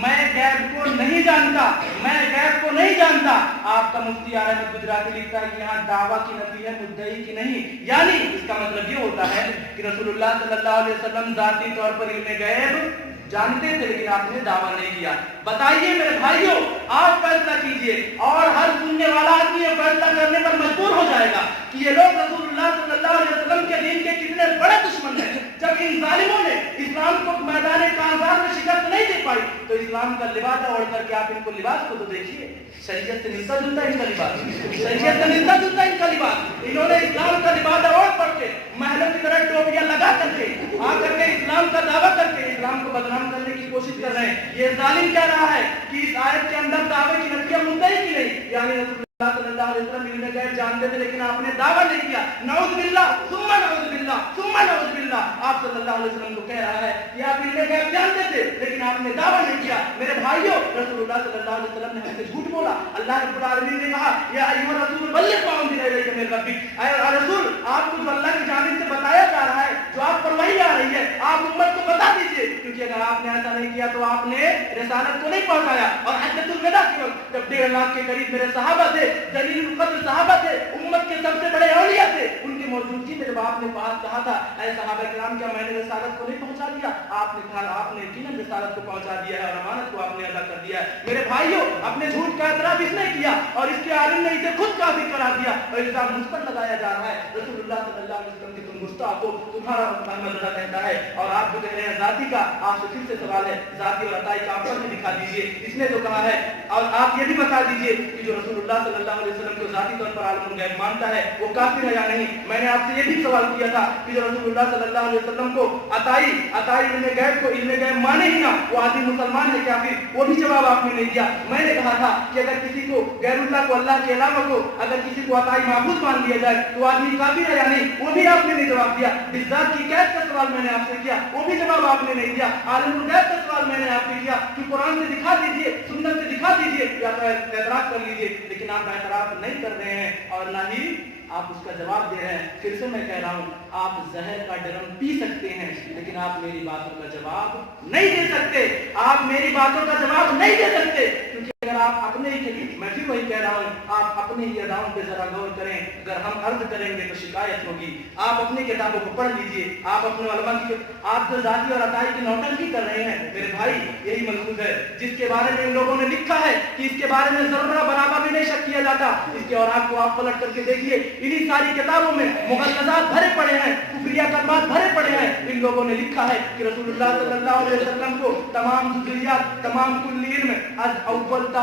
میں غیب کو نہیں جانتا, میں غیب کو نہیں جانتا. آپ کا مفتی احمد گجراتی لکھتا ہے کہ یہاں دعویٰ کی نفی ہے, مدعی کی نہیں. یعنی اس کا مطلب یہ ہوتا ہے کہ رسول اللہ صلی اللہ علیہ وسلم ذاتی طور پر علم غیب جانتے تھے لیکن آپ نے دعویٰ نہیں کیا. بتائیے میرے بھائیوں, آپ فیصلہ کیجئے اور ہر سننے والا آدمی یہ فیصلہ کرنے پر مجبور ہو جائے گا کہ یہ لوگ رسول اللہ صلی اللہ علیہ وسلم کے دین کے کتنے بڑے دشمن ہیں. جب ان ظالموں نے اسلام کو میدان کارزار میں شکست نہیں دے پائی تو اسلام کا لباس اوڑھ کر کے آپ ان کو لباس کو تو دیکھیے, شریعت سے ملتا جلتا ان کا لباس, شریعت سے ملتا جلتا ان کا لباس. انہوں نے اسلام کا لباس اوڑھ پڑ کے محلوں کی طرح ٹوپیاں لگا کر کے آ کر کے اسلام کا دعویٰ کر کے اسلام کو بدنام کرنے کی کوشش کر رہے ہیں. یہ ظالم کہہ رہا ہے کہ اس آیت کے اندر دعوے کی نفی مدعی کی نہیں, یعنی رسول اللہ صلی اللہ علیہ وسلم علم غیب جانتے تھے لیکن آپ نے دعویٰ نہیں کیا. نعوذ باللہ ثم نعوذ باللہ ثم نعوذ باللہ. آپ صلی اللہ علیہ وسلم کو کہہ رہا ہے کہ آپ علم غیب جانتے تھے لیکن آپ نے دعویٰ نہیں کیا. میرے بھائیوں, رسول اللہ صلی اللہ علیہ وسلم نے ہم سے جھوٹ بولا. اللہ رب العالمین نے کہا یا ایھا الرسول بلغ ما انزل الیک من ربک, اے رسول آپ کو جو اللہ کی جانب سے بتایا جا رہا ہے, جو آپ پر وحی آ رہی ہے, آپ امت کو بتا دیجئے. کیونکہ اگر آپ نے ایسا نہیں کیا تو آپ نے رسالت کو نہیں پہنچایا. اور حجۃ الوداع کے وقت جب 1.5 لاکھ کے قریب میرے صحابہ تھے, جلیل القدر صحابہ تھے, امت کے سب سے بڑے اولیاء تھے, ان کی موجودگی میں جب آپ نے کہا تھا اے صحابہ کرام کیا میں نے رسالت کو نہیں پہنچا دیا, آپ نے کہا آپ نے یقیناً رسالت کو پہنچا دیا ہے اور امانت کو آپ نے ادا کر دیا ہے. میرے بھائیوں, اپنے جھوٹ کا اعتراف اس نے کیا اور اس کے عالم نے اسے خود کافر قرار دیا اور الزام مجھ پر لگایا جا رہا ہے. رسول اللہ صلی اللہ علیہ وسلم کی تم گستاخ ہو, تمہارا محمد رضا کہتا ہے. اور آپ جو کہہ رہے ہیں ذاتی کا, آپ سے پھر سے سوال ہے, ذاتی اور عطائی کا آپ بھی دکھا دیجئے. اس نے جو کہا ہے اور آپ یہ بھی بتا دیجئے کہ جو رسول اللہ صلی اللہ علیہ وسلم کو ذاتی طور پر عالم الغیب مانتا ہے وہ کافر ہے یا نہیں. میں نے آپ سے یہ بھی سوال کیا تھا کہ جو رسول اللہ صلی اللہ علیہ وسلم کو عطائی علم غیب کو علم غیب مانے ہی نہ, وہ آدمی مسلمان ہے کیا پھر؟ وہ بھی جواب آپ نے نہیں دیا. میں نے کہا تھا کہ اگر کسی کو غیر اللہ کو, اللہ کے علاوہ کو اگر کسی کو عطائی معبود مان لیا جائے تو آدمی کافر ہے یا نہیں, وہ بھی آپ نے نہیں جواب دیا. بالذات کی قید کا سوال میں نے آپ سے کیا, وہ بھی جواب آپ نے نہیں دیا. عالم الغیب کا سوال میں نے آپ سے کیا کہ قرآن سے دکھا دیجئے, سنت سے دکھا دیجئے یا تو اعتراف کر لیجئے. لیکن آپ اعتراف نہیں کر رہے ہیں اور نہ ہی آپ اس کا جواب دے رہے ہیں. پھر سے میں کہہ رہا ہوں, آپ زہر کا ڈرم پی سکتے ہیں لیکن آپ میری باتوں کا جواب نہیں دے سکتے. آپ میری باتوں کا جواب نہیں دے سکتے کیونکہ اگر آپ اپنے ہی, میں بھی وہی کہہ رہا ہوں, آپ اپنے ہی اداؤں پہ ذرا غور کریں. اگر ہم عرض کریں گے تو شکایت ہوگی. آپ اپنی کتابوں کو پڑھ لیجئے, آپ اپنے علماء کی, آپ جو ذاتی اور عطائی کی نوٹنکی کر رہے ہیں میرے بھائی, یہی ملحوظ ہے جس کے بارے میں ان لوگوں نے لکھا ہے کہ اس کے بارے میں ذرہ برابر بھی نہیں شک کیا جاتا. اس کے اور آپ کو آپ پلٹ کر کے دیکھیے, انہی ساری کتابوں میں مغلظات بھرے پڑے ہیں, کفریہ کلمات بھرے پڑے ہیں. ان لوگوں نے لکھا ہے کہ رسول اللہ صلی اللہ علیہ وسلم کو تمام جزئیات, تمام کل علم از اول تا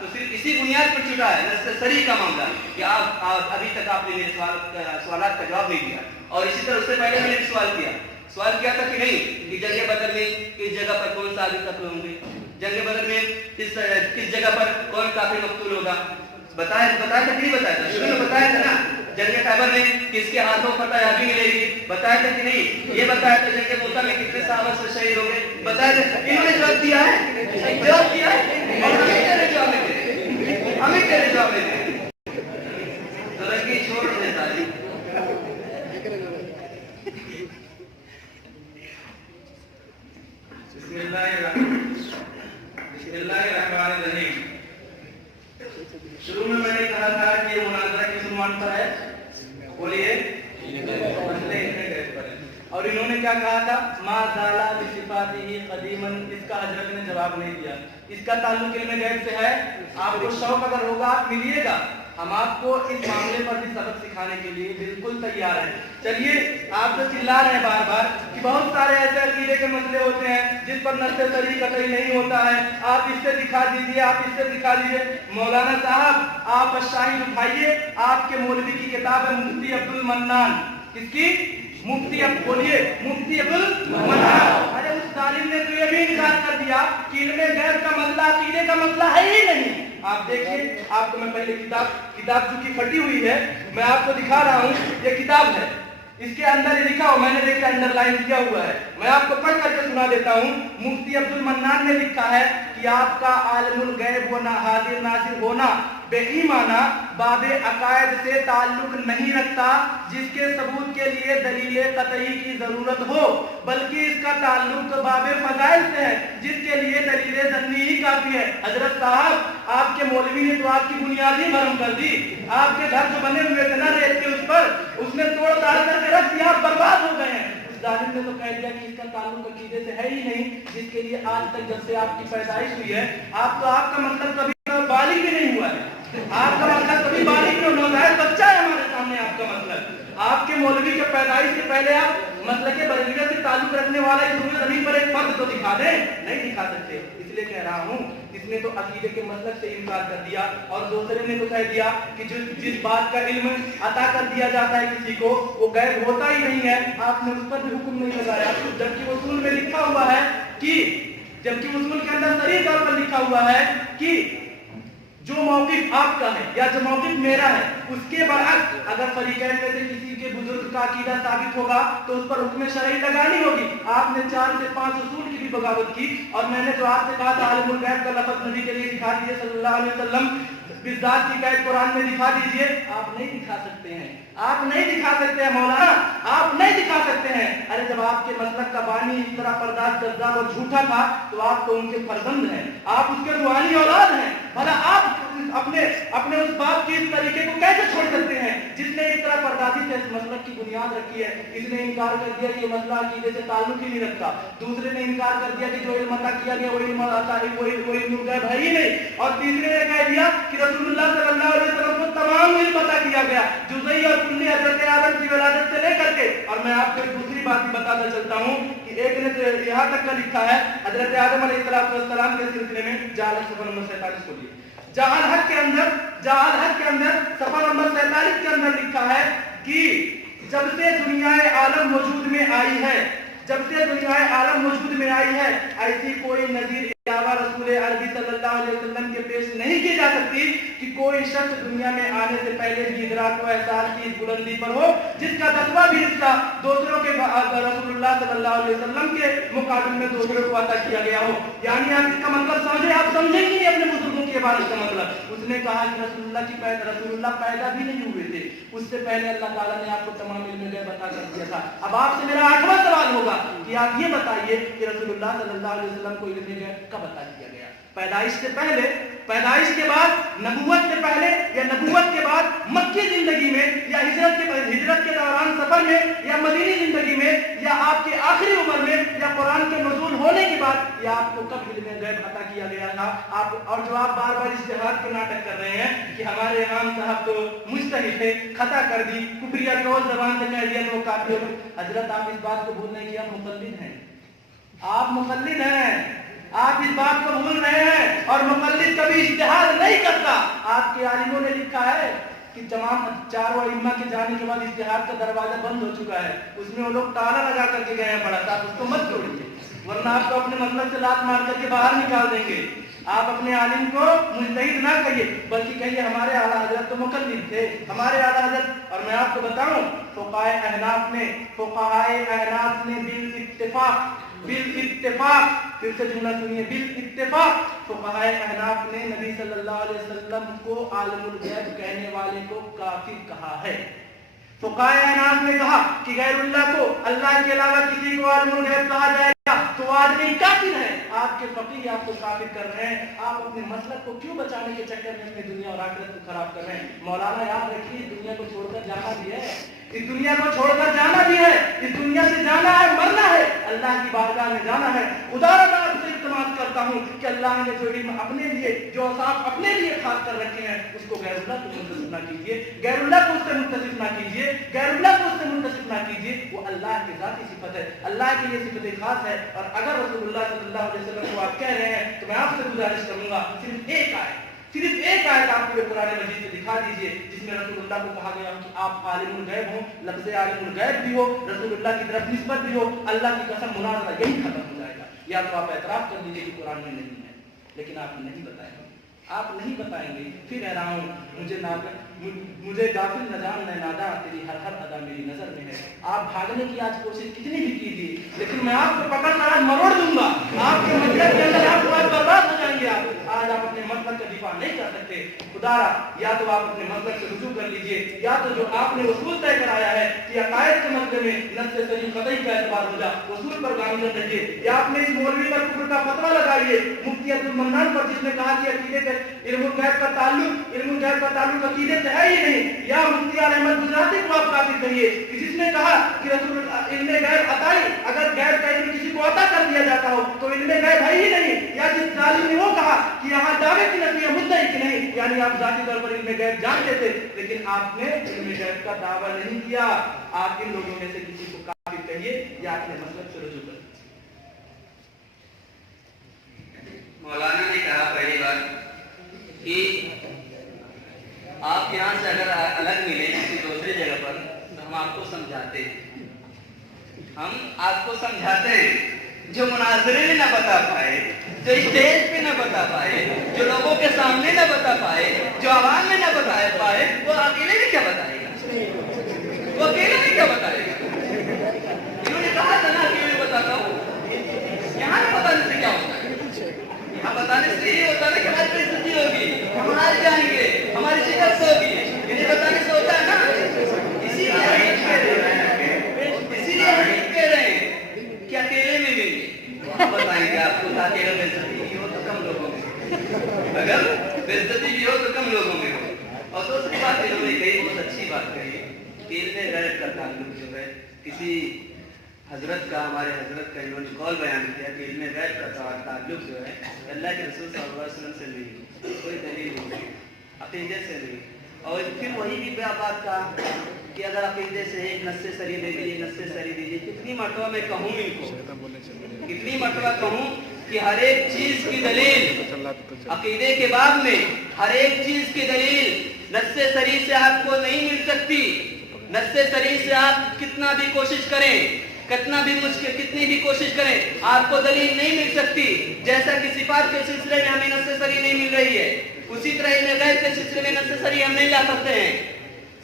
تو صرف اسی بنیاد پر چھوٹا ہے صریح کا معاملہ کہ آپ ابھی تک آپ نے میرے سوالات کا جواب نہیں دیا. اور اسی طرح اس سے پہلے میں نے سوال کیا تھا کہ نہیں کہ جنگ بدر میں کس جگہ پر کون سا آدمی قتل ہوں گے, جنگ بدر میں کس جگہ پر کون کافر مقتول ہوگا, بتایا تھا کہ نہیں بتایا تھا؟ شروع میں بتایا تھا نا. جنگ خیبر میں کس کے ہاتھوں فتح یابی ملے گی, بتایا تھا کہ نہیں؟ یہ بتایا تھا جنگ موتا میں کتنے صحابہ سے شہید ہو گئے, بتایا تھا. انہوں نے جواب دیا ہے, جواب دیا ہے, اور ہمیں تیرے جواب دیتے, ہمیں تیرے جواب دیتے. تو رنگی چھوڑ دیتا ہے. بسم اللہ الرحمن الرحیم. شروع میں نے کہا تھا کہ یہ مناظرہ کس عنوان پر ہے, بولیے, مسئلہ غیب پر ہے. اور انہوں نے کیا کہا تھا, ما زالا بصفاتہ قدیما. اس کا حضرت نے جواب نہیں دیا. اس کا تعلق علم غیب سے ہے. آپ کو شوق اگر ہوگا آپ ملیے گا, ہم آپ کو اس معاملے پر بھی سبق سکھانے کے لیے بالکل تیار ہیں. چلیے, آپ جو چلا رہے ہیں بار بار کہ بہت سارے ایسے عقیدے کے مسئلے ہوتے ہیں جس پر نص صریح قطعی نہیں ہوتا ہے, آپ اس سے دکھا دیجیے, آپ اس سے دکھا دیجیے. مولانا صاحب آپ شاہد اٹھائیے, آپ کے مولوی کی کتاب ہے مفتی عبد المنان. کس کی؟ مفتی بولیے, مفتی عبد المنان. ارے اس ظالم نے تو یہ بھی انکار کر دیا کہ علم غیب کا مسئلہ عقیدے کا مسئلہ ہے ہی نہیں. آپ دیکھیے, آپ کو میں پہلے کتاب چونکہ پھٹی ہوئی ہے میں آپ کو دکھا رہا ہوں. یہ کتاب ہے, اس کے اندر یہ لکھا ہو, میں نے دیکھا انڈر لائن کیا ہوا ہے, میں آپ کو پڑھ کر کے سنا دیتا ہوں. مفتی عبد المنان نے لکھا ہے کہ آپ کا عالم الغیب ہونا, حاضر ناظر ہونا بے ایمانہ باب عقائد سے تعلق نہیں رکھتا جس کے ثبوت کے لیے دلیل قطعی کی ضرورت ہو, بلکہ اس کا تعلق تو باب فضائل سے ہے جس کے لیے دلیل ظنی ہی کافی ہے. حضرت صاحب, آپ کے مولوی نے تو آپ کی بنیاد ہی بھرم کر دی. آپ کے گھر جو بنے ہوئے تھے نا ریت کے, اس پر اس نے توڑ تاڑ کر کے رکھ دیا, آپ برباد ہو گئے ہیں. اس ظالم نے تو کہہ دیا کہ اس کا تعلق عقیدے سے ہے ہی نہیں, جس کے لیے آج تک جب سے آپ کی پیدائش ہوئی ہے آپ کا مطلب کبھی بالغ بھی نہیں ہوا ہے. آپ کا مطلب کبھی بالغ نہیں, نوزائیدہ بچہ ہے ہمارے سامنے آپ کا مطلب. آپ کے مولوی کے پیدائش سے پہلے آپ مسلک بریلویت سے تعلق رکھنے والا اس روئے زمین پر ایک فرد تو دکھا دیں, نہیں دکھا سکتے. اس لیے کہہ رہا ہوں, اس نے تو عقیدے کے مسلک سے انکار کر دیا, اور دوسرے نے تو کہہ دیا کہ جس بات کا علم عطا کر دیا جاتا ہے کسی کو وہ غیب ہوتا ہی نہیں ہے. آپ نے اس پر بھی حکم نہیں لگایا, جبکہ اصول میں لکھا ہوا ہے کہ جبکہ اصول کے اندر صریح طور پر لکھا ہوا ہے کہ جو موقف آپ کا ہے یا جو موقف میرا ہے اس کے برعکس اگر فریقین میں سے کسی کے بزرگ کا عقیدہ ثابت ہوگا تو اس پر حکم شرعی لگانی ہوگی. آپ نے 4 سے 5 اصول کی بھی بغاوت کی, اور میں نے جو آپ سے کہا تھا عالم الغیب کا لفظ نبی کے لیے دکھا دیجیے صلی اللہ علیہ وسلم, بالذات کی قید قرآن میں دکھا دیجیے. آپ نہیں دکھا سکتے ہیں, آپ نہیں دکھا سکتے ہیں مولانا, آپ نہیں دکھا سکتے ہیں. ارے جب آپ کے مسلک کا بانی اس طرح پرداز کذاب اور جھوٹا تھا تو آپ تو ان کے فرزند ہیں, آپ اس کے روحانی اولاد ہیں. بھلا آپ اپنے اس باپ کے اس طریقے کو کیسے چھوڑ سکتے ہیں جس نے اس طرح پردازی سے اس مسلک کی بنیاد رکھی ہے؟ اس نے انکار کر دیا کہ یہ مسئلہ عقیدے سے تعلق ہی نہیں رکھتا. دوسرے نے انکار کر دیا کہ جو علم عطا کیا گیا وہ علم غیب ہے ہی نہیں. اور تیسرے نے کہہ دیا کہ رسول اللہ صلی اللہ علیہ وسلم کو تمام علم عطا کیا گیا, جزئی اور کلی حضرت آدم کی ولادت سے لے کر کے. اور میں آپ کو ایک دوسری بات بھی بتاتا چلتا ہوں کہ ایک نے یہاں تک کا لکھا ہے حضرت آدم علیہ السلام کے سلسلے میں جعل صفحہ نمبر 47 کو لیے, جعل حق کے اندر صفحہ نمبر 47 کے اندر لکھا ہے کہ جب سے دنیا عالم وجود میں آئی ہے ایسی کوئی نظیر علاوہ رسول عربی صلی اللہ علیہ وسلم کے پیش نہیں کی جا سکتی کہ کوئی شخص دنیا میں آنے سے پہلے بھی ادراک و احساس کی بلندی پر ہو جس کا دسواں بھی حصہ دوسروں کے رسول اللہ صلی اللہ علیہ وسلم کے مقابل میں دوسروں کو عطا کیا گیا ہو. یعنی آپ اس کا مطلب سمجھے, آپ سمجھیں گے نہیں اپنے بزرگوں کی عبارت کا مطلب. اس نے کہا کہ رسول اللہ پیدا بھی نہیں ہوئے تھے, اس سے پہلے اللہ تعالیٰ نے آپ کو تمام علم غیب عطا کر دیا تھا. اب آپ سے میرا 8واں سوال ہوگا کہ آپ یہ بتائیے کہ رسول اللہ صلی اللہ علیہ وسلم کو علم غیب کب عطا کیا گیا؟ پیدائش سے پہلے, پیدائش کے بعد, نبوت سے پہلے یا نبوت کے بعد, مکی زندگی میں یا ہجرت کے دوران سفر میں یا مدینی زندگی میں یا آپ کے آخری عمر میں یا قرآن کے نزول ہونے کے بعد, یا آپ کو کب علم غیب عطا کیا گیا تھا؟ اور جو آپ بار بار اجتہاد کے ناٹک کر رہے ہیں کہ ہمارے امام صاحب تو مجتہد تھے, خطا کر دی, کفریہ قول زبان سے کہہ دیا تو وہ کافی ہو گئے. حضرت آپ اس بات کو بھول نہیں کہ آپ مقلد ہیں, آپ مقلد ہیں, آپ اس بات کو بھول رہے ہیں اور مقلد کبھی اجتہاد نہیں کرتا. آپ کے عالموں نے لکھا ہے کہ تمام چاروں ائمہ کے جانے کے بعد اجتہاد کا دروازہ بند ہو چکا ہے. اس میں وہ لوگ تالا لگا کر کے گئے ہیں بڑا تھا, اس کو مت چھوڑیے ورنہ آپ کو اپنے مطلب سے لات مار کر کے باہر نکال دیں گے. آپ اپنے عالم کو مجتہد نہ کہیے بلکہ کہیے ہمارے اعلیٰ حضرت تو مقلد تھے, ہمارے اعلیٰ حضرت. اور میں آپ کو بتاؤں فقہائے احناف نے بالاتفاق پھر سے جملہ سنیے, بالاتفاق فقہائے احناف نے نبی صلی اللہ علیہ وسلم کو عالم الغیب کہنے والے کو کافر کہا ہے. فقہائے احناف نے کہا کہ غیر اللہ کو, اللہ کے علاوہ کسی کو عالم الغیب کہا جائے گا تو آدمی کافر ہے. آپ کے فقیہ آپ کو کافر کر رہے ہیں. آپ اپنے مسلک کو کیوں بچانے کے چکر میں اپنی دنیا اور آخرت کو خراب کر رہے ہیں؟ مولانا یاد رکھیے اس دنیا کو چھوڑ کر جانا بھی ہے, اس دنیا کو چھوڑ کر جانا بھی ہے, اس دنیا سے جانا ہے, مرنا ہے, اللہ کی بارگاہ میں جانا ہے. خدا را آپ سے التماس کرتا ہوں کہ اللہ نے جو علم اپنے لیے, جو اوصاف اپنے لیے خاص کر رکھے ہیں, اس کو غیر اللہ کو منتسب نہ کیجیے, غیر اللہ کو اس سے منتسب نہ کیجیے, غیر اللہ کو اس سے منتسب نہ کیجیے. وہ اللہ کی ذاتی صفت ہے, اللہ کے لیے صفت خاص ہے. اور اگر رسول اللہ صلی اللہ علیہ وسلم کو آپ کہہ رہے ہیں تو میں آپ سے گزارش کروں گا صرف ایک آیت آپ کو قرآن مجید سے دکھا دیجئے جس میں رسول اللہ کو کہا گیا کہ آپ عالم الغیب ہوں, لفظ عالم الغیب بھی ہو, رسول اللہ کی طرف نسبت بھی ہو. اللہ کی قسم مناظرہ یہی ختم ہو جائے گا. یا تو آپ اعتراف کر دیجئے کہ قرآن میں نہیں ہے, لیکن آپ نہیں بتائیں گے, آپ نہیں بتائیں گے. پھر کہہ رہا ہوں مجھے غافل نہ جان نہ نادا, تیری ہر ادا میری نظر میں ہے. آپ بھاگنے کی آج کوشش کتنی بھی کیجیے لیکن میں آپ کو پکڑ کر آج مروڑ دوں گا. آپ کے مطلب کے اندر آپ کو آج برباد ہو جائیں گے. آج آپ اپنے مطلب کا دفاع نہیں کر سکتے. خدا یا تو آپ اپنے مطلب سے رجوع کر لیجئے, یا تو جو آپ نے اصول طے کرایا ہے کہ عقائد کے مسئلے میں نص صحیح قطعی کا اعتبار ہو جا, اصول پر گامزن رہیے. یا آپ نے اس مولوی پر کفر کا فتویٰ لگائیے مفتی عبدالمنان پر, جس نے کہا کہ عقیدے کے علم الغیب کا تعلق عقیدے سے ہے ہی نہیں. یا مفتی احمد گجراتی کو آپ کافر کہیے کہ جس نے کہا کہ رسول علم غیب عطائی, اگر غیب کا علم کسی کو عطا کر دیا جاتا ہو تو علم غیب ہے ہی نہیں. یا جس ظالم نے وہ کہا کہ یہاں دعوے کی نفی ہے, مدعی کی نہیں, یعنی آپ ذاتی طور پر علم غیب جانتے تھے لیکن آپ نے علم غیب کا دعویٰ نہیں کیا. آپ ان لوگوں میں سے کسی کو کافر کہیے یا اپنے مسلک سے رجوع کریں. مولانا نے کہا پہلی بات کہ آپ یہاں سے اگر الگ ملے کسی دوسری جگہ پر تو ہم آپ کو سمجھاتے ہیں, ہم آپ کو سمجھاتے ہیں. جو مناظرے میں نہ بتا پائے, جو اسٹیج پہ نہ بتا پائے, جو لوگوں کے سامنے نہ بتا پائے, جو عوام میں نہ بتا پائے, وہ اکیلے میں کیا بتائے گا, وہ اکیلے میں کیا بتائے گا. انہوں نے کہا تھا نا اکیلے میں بتاتا ہوں. یہاں بتانے سے کیا ہوتا ہے, یہاں بتانے سے یہ ہوتا ہے کہ ہماری بےعزتی ہوگی, ہم ہار جائیں گے, ہماری شکست ہوگی. انہیں بتانے سے ہوتا ہے نا. اسی لیے ہم کہہ رہے ہیں کہ اکیلے میں ملیں گے. ہم بتائیں گے آپ کو تاکہ اگر بےعزتی بھی ہو تو کم لوگوں میں, اگر بےعزتی بھی ہو تو کم لوگوں میں ہو. اور دوسری بات انہوں نے کہی, بہت اچھی بات کہی کہ علم غیب کا تعلق جو ہے کسی حضرت کا, ہمارے حضرت کا انہوں نے قول بیان کیا کہ علم غیب کا تعلق جو ہے اللہ کے رسول صلی اللہ علیہ وسلم سے نہیں, کوئی دلیل نہیں, عقیدے سے نہیں. اور پھر وہی بھی بات کہا کہ اگر عقیدے سے ایک نص سری دے دیجیے, نص سری دیجیے. کتنی مرتبہ میں کہوں ان کو, کتنی مرتبہ کہوں کہ ہر ایک چیز کی دلیل عقیدے کے باب میں, ہر ایک چیز کی دلیل نص سری سے آپ کو نہیں مل سکتی. نص سری سے آپ کتنا بھی کوشش کریں, کتنی بھی کوشش کریں, آپ کو دلیل نہیں مل سکتی. جیسا کہ صفات کے سلسلے میں ہمیں نص سری نہیں مل رہی ہے, اسی طرح علم غیب کے سلسلے میں نص سری ہم نہیں لا سکتے ہیں.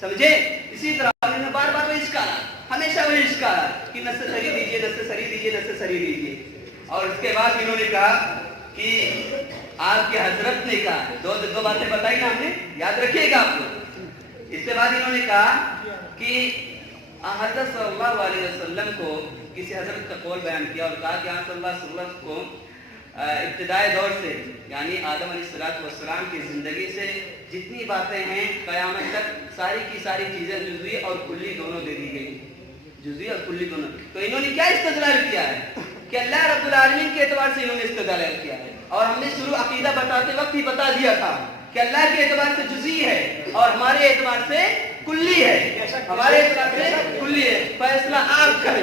سمجھے؟ اسی طرح بار بار وہی اشکالات, ہمیشہ وہی اشکالات کہ نص سری دیجیے, نص سری دیجیے, نص سری دیجیے. اور اس کے بعد انہوں نے کہا کہ آپ کے حضرت نے کہا, دو باتیں بتائی نا ہم نے, یاد رکھیے گا آپ کو. اس کے بعد انہوں نے کہا کہ حضرت صلی اللہ علیہ وسلم کو کسی حضرت کا قول بیان کیا اور کہا کہ آپ صلی اللہ علیہ وسلم کو ابتدائی دور سے یعنی آدم علیہ السلام کی زندگی سے جتنی باتیں ہیں قیامت تک ساری کی ساری چیزیں جزوی اور کلی دونوں دے دی گئی, جزوی اور کلی دونوں. تو انہوں نے کیا استدلال کیا ہے کہ اللہ رب العالمین کے اعتبار سے انہوں نے استدلال کیا ہے. اور ہم نے شروع عقیدہ بتاتے وقت ہی بتا دیا تھا کہ اللہ کے اعتبار سے جزئی ہے اور ہمارے اعتبار سے کلی ہے, ہمارے اعتبار سے کلی ہے. فیصلہ آپ کریں,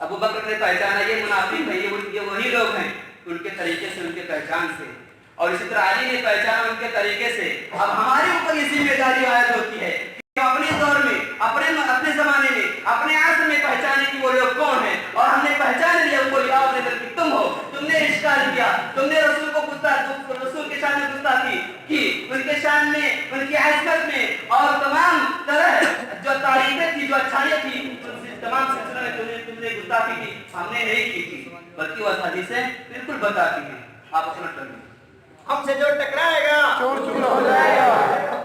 ابو بکر نے پہچانا یہ منافق ہے، یہ وہی لوگ ہیں، ان کے طریقے سے، ان کے پہچان سے. اور اسی طرح علی نے پہچانا ان کے طریقے سے. اب ہمارے اوپر یہ ذمہ داری عائد ہوتی ہے کہ اپنے دور میں، اپنے زمانے میں، اپنے عصر میں پہچانے کی وہ لوگ کون ہیں. اور ہم نے پہچان لیا ان کو، لیا اپنے دل کی تم ہو، تم نے اشکال کیا، تم نے رسول کو رسول کے شان میں گستاخی کی، ان کے شان میں، ان کی عظمت میں، اور تمام طرح جو تعریفیں تھی، جو اچھائیاں تھی، تمام سلسلے میں تم نے گستاخی کی. ہم نے نہیں کی تھی، بلکہ وہ حدیثیں بالکل بتاتی ہیں. آپ اپنا کریں، ہم سے جو ٹکرائے گا چور چور ہو جائے گا.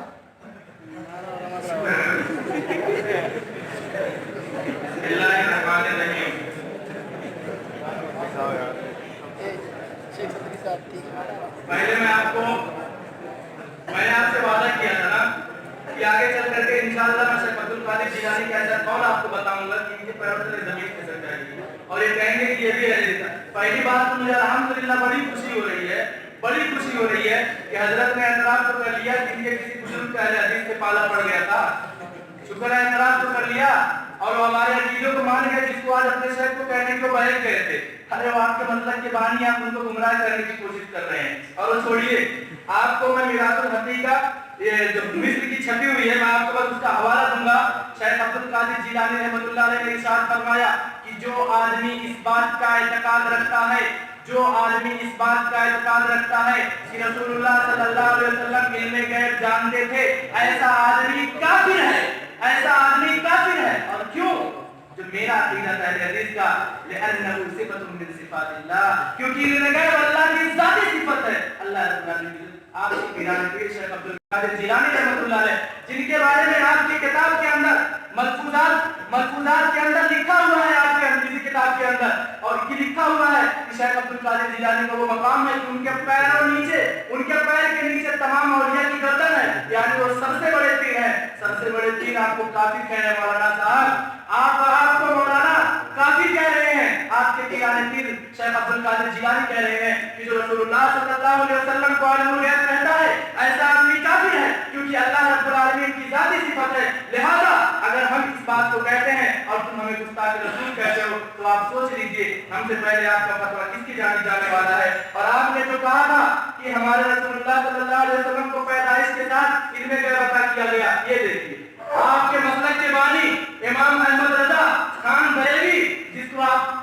اللہ الرحمن الرحیم. پہلے میں نے آپ سے وعدہ کیا تھا نا کہ آگے چل کر کے انشاءاللہ میں شیخ عبد القادر جیلانی کا ایسا قول آپ کو بتاؤں گا کہ ان کے پیروں سے زمین کھسک جائے گی اور یہ کہیں گے کہ یہ بھی ہے. پہلی بات تو مجھے الحمدللہ بڑی خوشی ہو رہی ہے کہ حضرت نے اعتراف تو کر لیا کہ ان کے کسی بزرگ کا اہل حدیث سے پالا پڑ گیا تھا. شکر ہے اعتراف تو کر لیا اور وہ ہمارے عقیدوں کو مان گئے جس کو آج اپنے شیخ کو کہنے کو بہل کہے تھے. ارے وہ آپ کے مطلب کے بانی آپ ان کو گمراہ کرنے کی کوشش کر رہے ہیں. اور وہ چھوڑیے، آپ کو میں میراث الحدیث کا یہ جو مصر کی چھپی ہوئی ہے میں آپ کو بس اس کا حوالہ دوں گا. شیخ عبد القادر جیلانی رحمۃ اللہ علیہ نے ارشاد فرمایا کہ جو آدمی اس بات کا اعتقاد رکھتا ہے کہ رسول اللہ صلی اللہ علیہ وسلم علم غیب جانتے تھے، ایسا آدمی کافر ہے. اور کیوں؟ جو میرا عقیدہ اہل حدیث کا لأنه صفۃ من صفات اللہ، کیونکہ علم غیب اللہ کی ذاتی صفت ہے. اللہ رب العالمین آپ کی پیران پیر شیخ عبد القادر جیلانی رحمۃ اللہ علیہ، جن کے بارے میں آپ کی کتاب کے اندر ملفوظات کے اندر لکھا ہوا ہے، آپ کی کتاب کے اندر اور یہ لکھا ہوا ہے کہ شیخ عبد القادر جیلانی کا وہ مقام ہے کہ ان کے پیر کے نیچے تمام اولیاء کی گردن ہے. یعنی وہ سب سے بڑے پیر ہیں. سب سے بڑے پیر آپ کو کافر کہہ رہے ہیں مولانا صاحب، آپ کو مولانا کافر کہہ رہے ہیں. آپ کے پیرانے پیر شیخ عبد القادر جیلانی کہہ رہے ہیں کہ جو رسول اللہ صلی اللہ علیہ وسلم کو عالم الغیب کہتا ہے ایسا آدمی کافر ہے، کیونکہ اللہ رب العالمین کی ذاتی صفت ہے. لہذا اگر ہم اس بات کو کہتے ہیں اور تم ہمیں گستاخ رسول کہتے ہو تو آپ سوچ لیجئے ہم سے پہلے آپ کا فتویٰ کس کی جانب جانے والا ہے. اور آپ نے جو کہا تھا کہ ہمارے رسول اللہ صلی اللہ علیہ وسلم کو پیدائش کے ساتھ علم غیب عطا کیا گیا، یہ دیکھیے آپ کے مسلک کے بانی امام احمد رضا خان بریلوی، جس کو آپ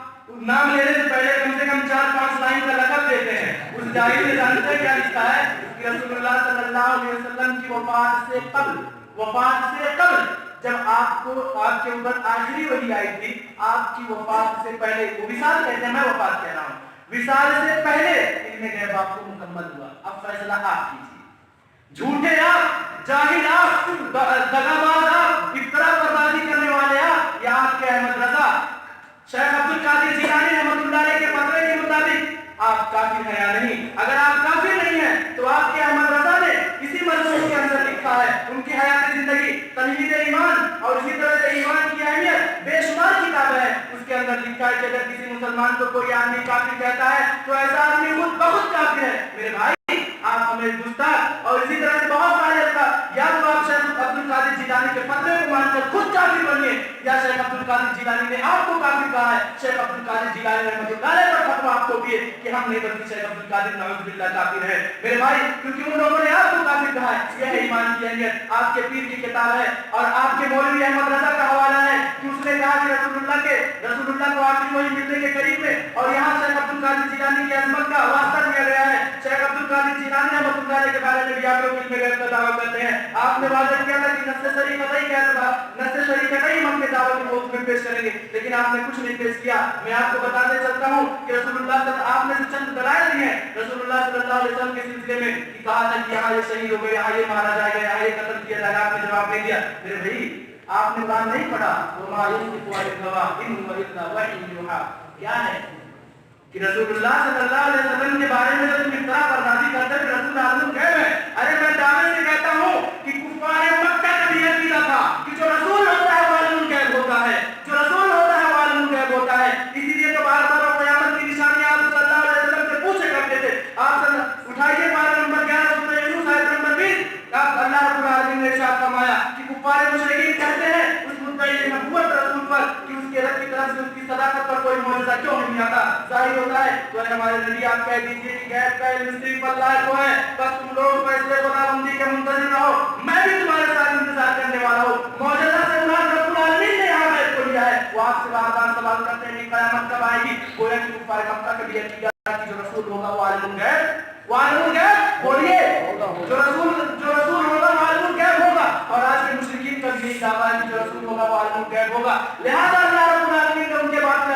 نام لینے سے پہلے کم سے کم 4-5 لائن کا لقب دیتے ہیں، اس جاہل نے جانتے ہیں کیا لکھا ہے کہ رسول اللہ صلی اللہ علیہ وسلم کی وفات سے قبل جب آپ کے اوپر آخری وحی آئی تھی، آپ کی وفات سے پہلے، وہ وصال کہتے ہیں، میں وفات کہہ رہا ہوں، وصال سے پہلے علم غیب آپ کو مکمل ہوا. اب فیصلہ آپ کیجیے. جھوٹے آپ، جاہل آپ، دغاباز آپ، افترا بربادی کرنے والے آپ، یا آپ کے احمد رضا شیخ عبد القادر جیلانی رحمۃ اللہ علیہ کے فتوے کے مطابق آپ کافر ہیں یا نہیں؟ اگر آپ کافر نہیں ہیں تو آپ کے احمد رضا نے اسی مضمون کے اندر لکھا ہے، ان کی حیات زندگی تمہید ایمان اور اسی طرح سے ایمان کی اہمیت بے شمار کتاب ہے، اس کے اندر لکھا ہے کہ اگر کسی مسلمان کو کوئی آدمی کافر کہتا ہے تو ایسا آدمی خود بخود کافر ہے. میرے بھائی آپ ہمیں گستاخ اور اسی طرح سے بہت سارے یا تو آپ شیخ عبد القادر جیلانی کے فتوے کو مان کر خود کافر بنیے، یا شیخ عبد القادر جیلانی نے آپ کو کافر کہا ہے. شیخ عبد القادر جیلانی رحمۃ اللہ علیہ کا فتویٰ آپ کو بھی ہے کہ ہم نہیں بلکہ شیخ عبد القادر نعوذ باللہ کافر ہے. میرے بھائی کیونکہ ان لوگوں نے آپ کو کافر کہا ہے. یہ ہے ایمان کی اہمیت، آپ کے پیر کی کتاب ہے اور آپ کے مولوی احمد رضا کا حوالہ ہے کہ اس نے کہا کہ رسول اللہ کو آخری وحی ملنے کے قریب میں، اور یہاں شیخ عبد القادر جیلانی کی عظمت کا واسطہ دیا گیا ہے. شیخ عبد القادر جیلانی رحمۃ اللہ علیہ کے بارے میں بھی آپ لوگ علم غیب کا دعویٰ کرتے ہیں. آپ نے وعدہ کیا تھا کہ نص شریف قطعی ہم کے دعوت کے موضوع میں پیش کریں گے، لیکن آپ نے کچھ نہیں پیش کیا. میں آپ کو بتاتے چلتا ہوں کہ رسول اللہ صلی اللہ آپ نے چند دلائل دیے ہیں رسول اللہ صلی اللہ علیہ وسلم کے سلسلے میں کہ کہا تھا کہ یہاں یہ شہید ہو گئے، یہاں یہ مارا جائے گا، یہاں یہ قتل کیا جائے گا. آپ نے جواب دے دیا. میرے بھائی آپ نے قرآن نہیں پڑھا، وما ينطق عن الهوى ان هو الا وحی یوحى. کیا ہے کہ رسول اللہ صلی اللہ علیہ وسلم کے بارے میں جو تم افطرا برداشت کرتے ہیں رسول عالم غیب ہے. ارے میں دعوے سے کہتا ہوں کہ کفار مکہ کا بھی عقیدہ تھا کہ جو رسول ہوتا ہے وہ عالم غیب ہوتا ہے، جو رسول ہوتا ہے وہ عالم غیب ہوتا ہے. اسی لیے تو بار بار قیامت کی نشانیاں آپ صلی اللہ علیہ وسلم سے پوچھے کرتے تھے. آپ اٹھائیے پارہ نمبر 11 سورہ یونس آیت نمبر 20. اللہ رب العالمین نے ارشاد فرمایا کہ کفار مشرکین کہتے ہیں اس مدعی نبوت رسول پر کہ اس کے رب کی طرف سے اس کی صدا خلافت پر کوئی معجزہ کیوں نہیں آتا؟ ظاہر ہوتا ہے تو ہمارے نبی آپ کہہ دیجیے کہ غیب کا علم صرف اللہ کو ہے، بس تم لوگ فیصلے خداوندی کے منتظر رہو، میں بھی تمہارے ساتھ انتظار کرنے والا ہوں۔ معجزہ سے مراد رب العالمین نے یہاں غیب کو لیا ہے۔ وہ آپ سے بار بار سوال کرتے ہیں کہ قیامت کب آئے گی؟ گویا کہ کفار مکہ کے بھی عقیدہ کہ جو رسول ہوگا وہ عالم الغیب، وہ عالم الغیب بولیے، جو رسول ہوگا وہ عالم الغیب ہوگا، اور آج کے مشرکین کا بھی یہی دعویٰ ہے کہ جو رسول ہوگا وہ عالم الغیب ہوگا۔ لہذا اللہ رب العالمین نے ان کے بات میں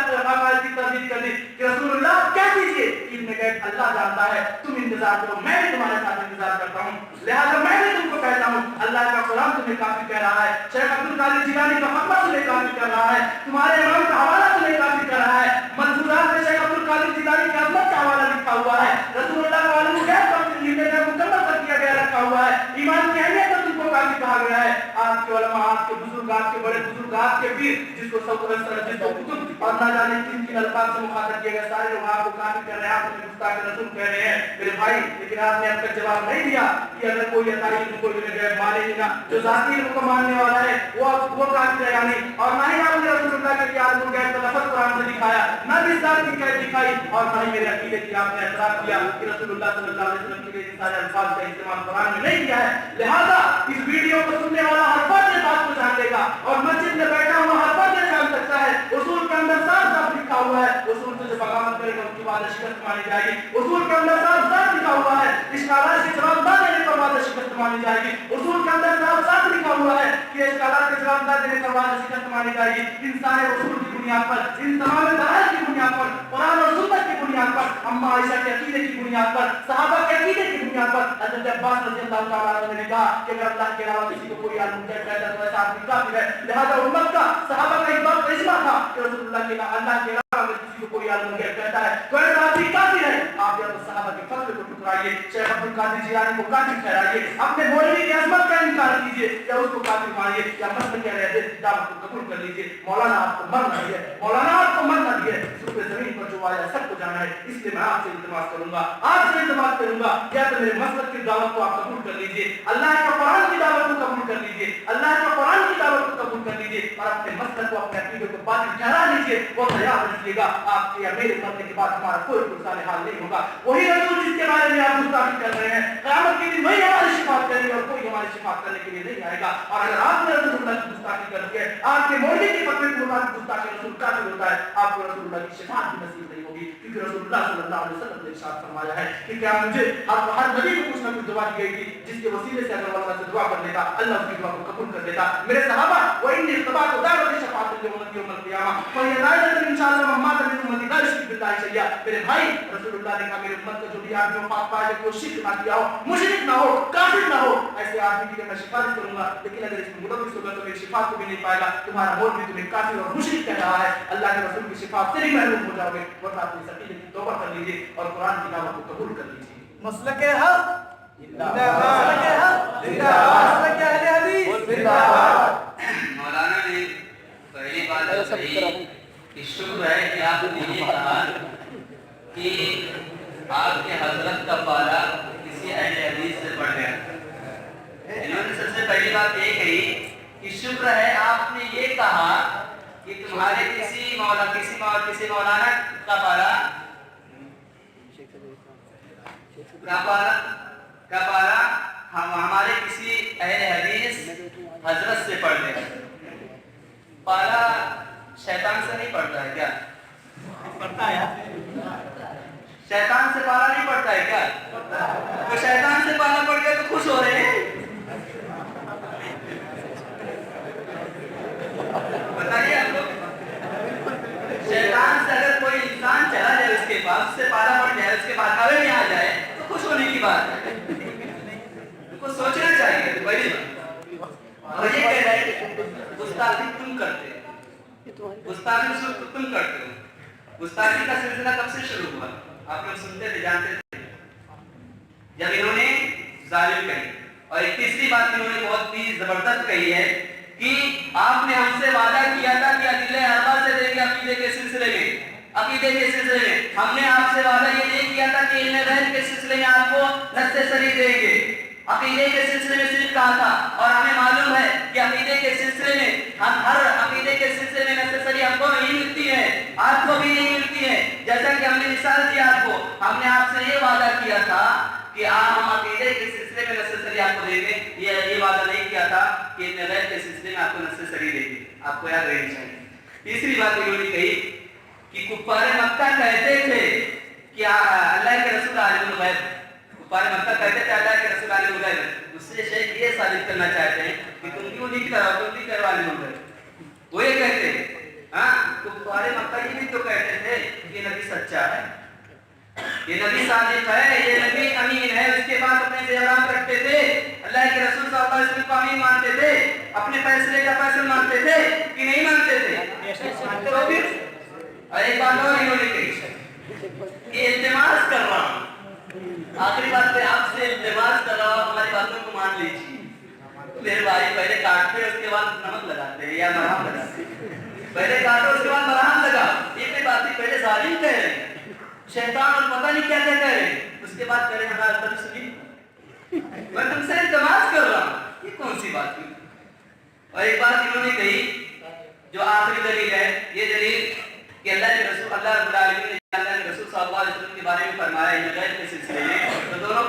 کی تردید کر دی کہ رسول اللہ آپ کہہ دیجیے کہ علم غیب اللہ جانتا ہے، تم انتظار کرو، میں بھی تمہارے ساتھ انتظار کرتا ہوں، لہذا میں بھی تم کو کہتا ہوں اللہ کا قرآن تمہیں کافی کہہ رہا ہے، شیخ عبد القادر جیلانی کا فتویٰ تمہیں کافی کر رہا ہے، تمہارے امام کا حوالہ تمہیں کافی کر رہا ہے، منظورات میں شیخ عبد القادر جیلانی کی عظمت کا حوالہ لکھا ہوا ہے، رسول اللہ کو عالم الغیب پر مکمل کر دیا گیا رکھا ہوا ہے، ایمان کی اہمیت پر تم کو کافی کہا گیا ہے۔ آپ کے علماء، آپ کے بزرگ، آپ کے بڑے بزرگ، آپ کے پیر، جس کو کتب اور نہ جانے کن کن الفاظ سے مخاطب کیا گیا، سارے لوگ آپ کو کافی کر رہے ہیں، آپ کو گستاخ رسول کہہ رہے ہیں میرے بھائی، لیکن آپ نے اب تک جواب نہیں دیا کہ اگر کوئی عطائی علم کو غیب مانے ہی نہ، جو ذاتی علم کو ماننے والا ہے وہ کافر ہے یعنی، اور نہ ہی آپ نے رسول اللہ کے لیے عالم الغیب کا لفظ قرآن سے دکھایا، نہ بھی ذات کی قید دکھائی، اور نہ ہی میرے عقیدے کی آپ نے اعتراف کیا کہ رسول اللہ صلی اللہ علیہ وسلم کے لیے سارے الفاظ کا استعمال قرآن میں نہیں کیا ہے۔ لہذا اس ویڈیو کو سننے والا ہر فرد یہ بات کو جان لے گا، اور مسجد میں بیٹھا ہوا ہر فرد یہ جان سکتا ہے اصول کے اندر صاف صاف لکھا ہوا ہے، اصول سے جو بغاوت کرے گا اس کی وعدہ شکست مانی جائے گی، اصول کے اندر صاف صاف لکھا ہوا ہے اشکالات کے جواب نہ دینے پر وعدہ شکست مانی جائے گی، اصول کے اندر صاف صاف لکھا ہوا ہے کہ اشکالات کے جواب نہ دینے پر وعدہ شکست مانی جائے گی۔ ان سارے اصول کی بنیاد پر، ان تمام دلائل کی بنیاد پر، قرآن اور سنت کی بنیاد پر، اما عائشہ کے عقیدے کی بنیاد پر، صحابہ کے عقیدے کی بنیاد پر حضرت عباس رضی اللہ تعالیٰ عنہ نے کہا کہ اگر اللہ کے علاوہ کسی کو کوئی عالم غیب کہتا ہے تو ایسا آدمی کافر ہے۔ لہذا امت کا، صحابہ کا ایک بات کا اجماع تھا کہ رسول اللہ کے علاوہ اگر کسی کو کوئی عالم غیب کہتا ہے تو ایسا آدمی کافر ہے۔ آپ یا تو صحابہ کے فضل کو ٹھکرائیے، شیخ عبد القادر جیلانی کو کافر ٹھہرائیے، اپنے مولوی کی عظمت کا انکار کیجیے، یا اس کو کافر مانیے، یا مسلک کہہ رہے دعوت کو قبول کر لیجیے۔ مولانا آپ کو مر نہ دیے، مولانا آپ کو مر نہ دیے، سر زمین پر جو آیا سب کو جانا ہے، اس لیے میں آپ سے التماس کروں گا، آپ سے التماس کروں گا، یا تو میرے مسلک کی دعوت کو آپ قبول کر لیجیے، اللہ کے قرآن کی دعوت کو قبول کر لیجیے، اللہ کے قرآن کی دعوت کو قبول کر لیجیے، اور اپنے مسلک کو، اپنے عقیدے کو باطل ٹھہرا لیجیے۔ وہ یاد رکھیے گا آپ کے یا میرے مرنے کے بعد ہمارا کوئی صالح حال نہیں ہوگا۔ وہی رسول جس کے بارے میں آپ گستاخی کر رہے ہیں، قیامت کے دن وہی ہماری شفاعت کریں گے، اور کوئی ہماری شفاعت کرنے کے لیے نہیں آئے گا۔ اور اگر آپ نے رسول اللہ کی گستاخی کر دی ہے، آپ کے مولوی کے فتوے کے مطابق گستاخی رسول کافر ہوتا ہے، آپ کو رسول اللہ کی شفاعت بھی نصیب نہیں ہوگی، کیونکہ رسول اللہ صلی اللہ علیہ وسلم نے ارشاد فرمایا ہے کہ کیا مجھے ہر نبی کو کچھ نہ کچھ دعا دی گئی تھی جس کے وسیلے سے اگر اللہ سے دعا کر لیتا اللہ اس کی دعا کو قبول کر دیتا۔ میرے صحابہ وَإِنِّي اِخْتَبَعْتُ دَعْوَتِ شَفَاعَةٍ لِأُمَّتِي يَوْمَ الْقِيَامَةِ فَهِيَ دَاعِيَةٌ إِنْ شَاءَ اللَّهُ مَن مَاتَ مِنْ أُمَّتِي لَا يُشْرِكُ بِاللَّهِ شَيْئًا۔ میرے بھائی، رسول اللہ نے کہا میرے امت کا جو بھی آدمی وفات پائے گا کہ وہ شرک نہ کیا ہو، مشرک نہ ہو، کافر نہ ہو، ایسے آدمی کی میں شفاعت کروں گا، لیکن اگر اس میں ملوث ہوگا تو میری شفاعت کو بھی نہیں پائے گا، تمہارا مول بھی تمہیں کافر اور مشرک کہہ رہا ہے، اللہ کے رسول کی شفاعت سے بھی محروم ہو جاؤ گے۔ ورنہ اپنی عقیدے کی توبہ کر لیجیے اور قرآن کی دعوت کو قبول کر لیجیے۔ مسلک حق مسلک حق مسلک اہل حدیث زندہ باد۔ مولانا نے پہلی بات تو کہی کہ شکر ہے کہ آپ نے یہ کہا کہ آپ کے حضرت کا پالا کسی اہل حدیث سے پڑھ گیا۔ انہوں نے سب سے پہلی بات یہ کہی کہ شکر ہے آپ نے یہ کہا کہ تمہارے کسی مولانا کا پالا ہمارے کسی اہل حدیث حضرت سے پڑھ گیا۔ پالا شیطان سے نہیں پڑھتا ہے کیا؟ پڑھتا ہے، شیطان سے پالا نہیں پڑتا ہے کیا؟ تو شیطان سے پالا پڑ گیا تو خوش ہو رہے ہیں؟ بتائیے آپ لوگ، شیطان سے اگر کوئی انسان چلا جائے اس کے پاس، اس سے پالا پڑ جائے، اس کے بہکاوے میں آ جائے تو خوش ہونے کی بات ہے، کچھ سوچنا چاہیے پہلی بات۔ اور یہ کہہ رہے ہیں گستاخی تم کرتے ہو، گستاخی تم کرتے ہو۔ گستاخی کا سلسلہ کب سے شروع ہوا؟ آپ لوگ سنتے تھے، جانتے تھے جب انہوں نے ظالم کہی۔ اور ایک تیسری بات انہوں نے بہت ہی زبردست کہی ہے کہ آپ نے ہم سے وعدہ کیا تھا کہ ادلہ اربعہ سے دیں گے عقیدے کے سلسلے میں، ہم نے آپ سے وعدہ یہ نہیں کیا تھا کہ علم غیب کے سلسلے میں آپ کو نص صریح دیں گے، عقیدے کے سلسلے میں صرف کہا تھا۔ اور ہمیں معلوم ہے کہ عقیدے کے سلسلے میں ہم ہر عقیدے کے سلسلے میں نص صریح ہم کو نہیں ملتی ہے۔ آپ کو یاد رہنی چاہیے. تیسری بات انہوں نے کہی کہ کفار مکہ کہتے تھے کہ اللہ کے رسول عالم الغیب. کفار مکہ کہتے تھے اللہ کے رسول عالم الغیب. اس سے شیخ یہ ثابت کرنا چاہتے ہیں کہ تم کیوں نہیں کرو، تم بھی کرو عالم الغیب. وہ یہ کہتے ہیں ہاں کفار مکہ یہ بھی تو کہتے تھے کہ یہ نبی سچا ہے، یہ نبی صادق ہے، یہ نبی امین ہے. اس کے بعد اپنے بیانات رکھتے تھے، اللہ کے رسول صلی اللہ علیہ وسلم کو امین مانتے تھے، اپنے فیصلے کا فیصلہ مانتے تھے کہ نہیں مانتے تھے. تو پھر اور ایک بات اور انہوں نے کہی کہ التماس کر رہا ہوں، آخری بات پہ آپ سے التماس کر رہا ہوں ہماری باتوں کو مان لیجیے. میرے بھائی پہلے کاٹتے اس کے بعد نمک لگاتے ہیں یا مرہم لگاتے ہیں. پہلے کاٹو اس کے بعد مرہم لگا. یہ باتیں پہلے ظالم کہہ رہے ہیں، شیطان اور پتہ نہیں کیا کیا کہہ رہے ہیں، اس کے بعد کہہ رہے ہیں ہمارا تسلیم میں تم سے التماس کر رہا ہوں. یہ کون سی بات ہوئی؟ اور ایک بات انہوں نے کہی جو آخری دلیل ہے، یہ دلیل کہ اللہ کے رسول اللہ رب العالمین نے اللہ کے رسول صلی اللہ علیہ وسلم کے بارے میں فرمایا ہے غیب کے سلسلے میں. تو دونوں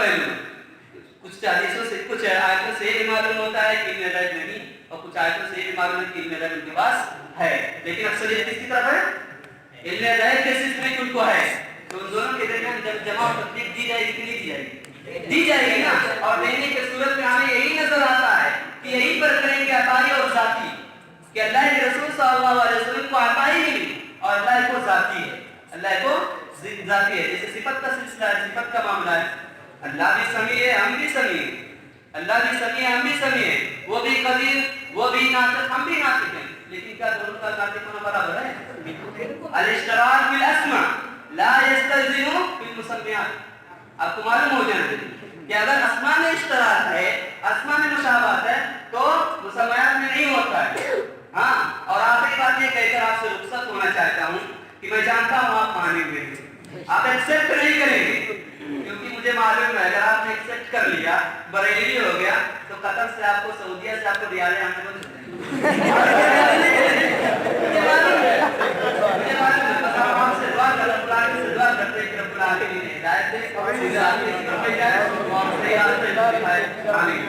پہلو کچھ حدیثوں سے کچھ آیتوں سے یہ معلوم ہوتا ہے کہ علم غیب نہیں، اور کچھ آیتوں سے یہ معلوم ہے کہ علم غیب ان کے پاس ہے. لیکن اکثریت کس کی طرف ہے؟ علم غیب کے سلسلے میں ان کو ہے. تو ان دونوں کے درمیان جب جمع اور تفریق دی جائے گی کہ نہیں دی جائے گی؟ دی جائے گی نا. اور دینے کے صورت میں ہمیں یہی نظر آتا ہے کہ یہی پر کریں گے عطائی اور ذاتی، کہ اللہ کے رسول صلی اللہ علیہ وسلم کو عطائی ملی اور اللہ کو ذاتی ہے. اللہ کو ذاتی ہے. جیسے صفت کا سلسلہ ہے، صفت کا معاملہ ہے. اللہ بھی سمیع ہے، ہم بھی سمیع ہیں. اللہ بھی سمیع ہے، ہم بھی سمیع ہیں. وہ بھی قدیر، وہ بھی ناطق، ہم بھی ناطق ہیں. لیکن کیا دونوں کا ناطق ہونا برابر ہے؟ الاشتراک بالاسماء لا يستلزم بالمسمیات. آپ کو معلوم ہو جائے کہ اگر اسماء میں اشتراک ہے، اسماء میں مشابہت ہے تو مسمیات میں نہیں ہوتا ہے. ہاں اور آخری بات یہ کہہ کر آپ سے رخصت ہونا چاہتا ہوں کہ میں جانتا ہوں آپ مانیں گے، آپ ایکسپٹ نہیں کریں گے، کیونکہ مجھے معلوم ہے اگر آپ نے ایکسپٹ کر لیا، بریلوی ہو گیا، تو قطر سے آپ کو، سعودیہ سے آپ کو ریالیں آنے بند ہو جائیں گے. مجھے معلوم ہے، بس آپ سے دعا کریں، اللہ سے دعا کرتے ہیں کہ رب العالمین نے ہدایت دے اور ہدایت کی طرف لے جائے اور صحیح راستے پر دکھائے. آمین.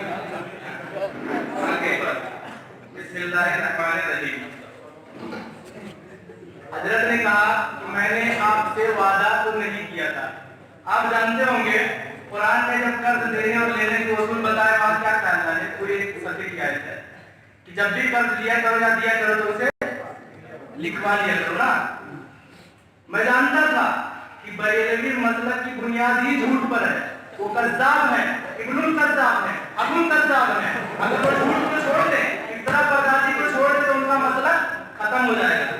آگے بسم اللہ الرحمن الرحیم. حضرت نے کہا کہ میں نے آپ سے وعدہ تو نہیں کیا تھا. آپ جانتے ہوں گے قرآن میں جب قرض دینے اور لینے کے اصول بتائے وہاں کیا کہتا ہے، پوری صفحے کی آیت ہے کہ جب بھی قرض لیا کرو یا دیا کرو تو اسے لکھوا لیا کرو نا. میں جانتا تھا کہ بریلوی مسلک کی بنیاد ہی جھوٹ پر ہے. وہ کذاب ہے، ابن الکذاب ہے، ابو الکذاب ہے. اگر وہ جھوٹ کو چھوڑ دیں، افتراء بازی کو چھوڑ دیں تو ان کا مسلک ختم ہو جائے گا.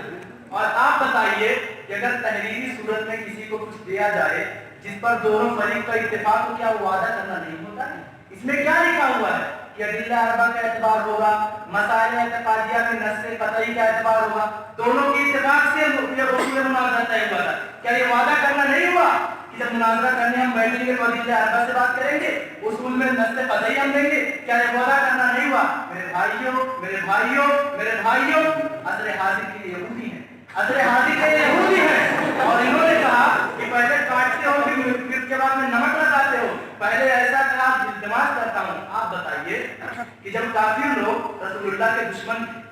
اور آپ بتائیے کہ اگر تحریری صورت میں کسی کو کچھ دیا جائے جس پر دونوں فریق کا اتفاق ہو، کیا وہ وعدہ کرنا نہیں ہوتا ہے؟ اس میں کیا لکھا ہوا ہے کہ ادلہ اربع کا اعتبار ہوگا، مسائل اعتقادیہ میں نص قطعی کا اعتبار ہوگا، دونوں کے اتفاق سے یہ اصول مناظرہ طے ہوا تھا. کیا یہ وعدہ کرنا نہیں ہوا کہ جب مناظرہ کرنے ہم بیٹھیں گے تو ادلہ اربع سے بات کریں گے، اصول میں نص قطعی ہم دیں گے؟ کیا یہ وعدہ کرنا نہیں ہوا؟ میرے بھائیوں عصر حاضر کے یہودی ہیں، عصر حاضر کے یہودی ہیں، اور انہوں نے کہا کہ پہلے کاٹتے ہو پھر اس کے بعد میں نمک لگاتے ہو. پہلے ایسا کہ آپ التماس کرتا ہوں، آپ بتائیے کہ جب کافر لوگ رسول اللہ کے دشمن تھے،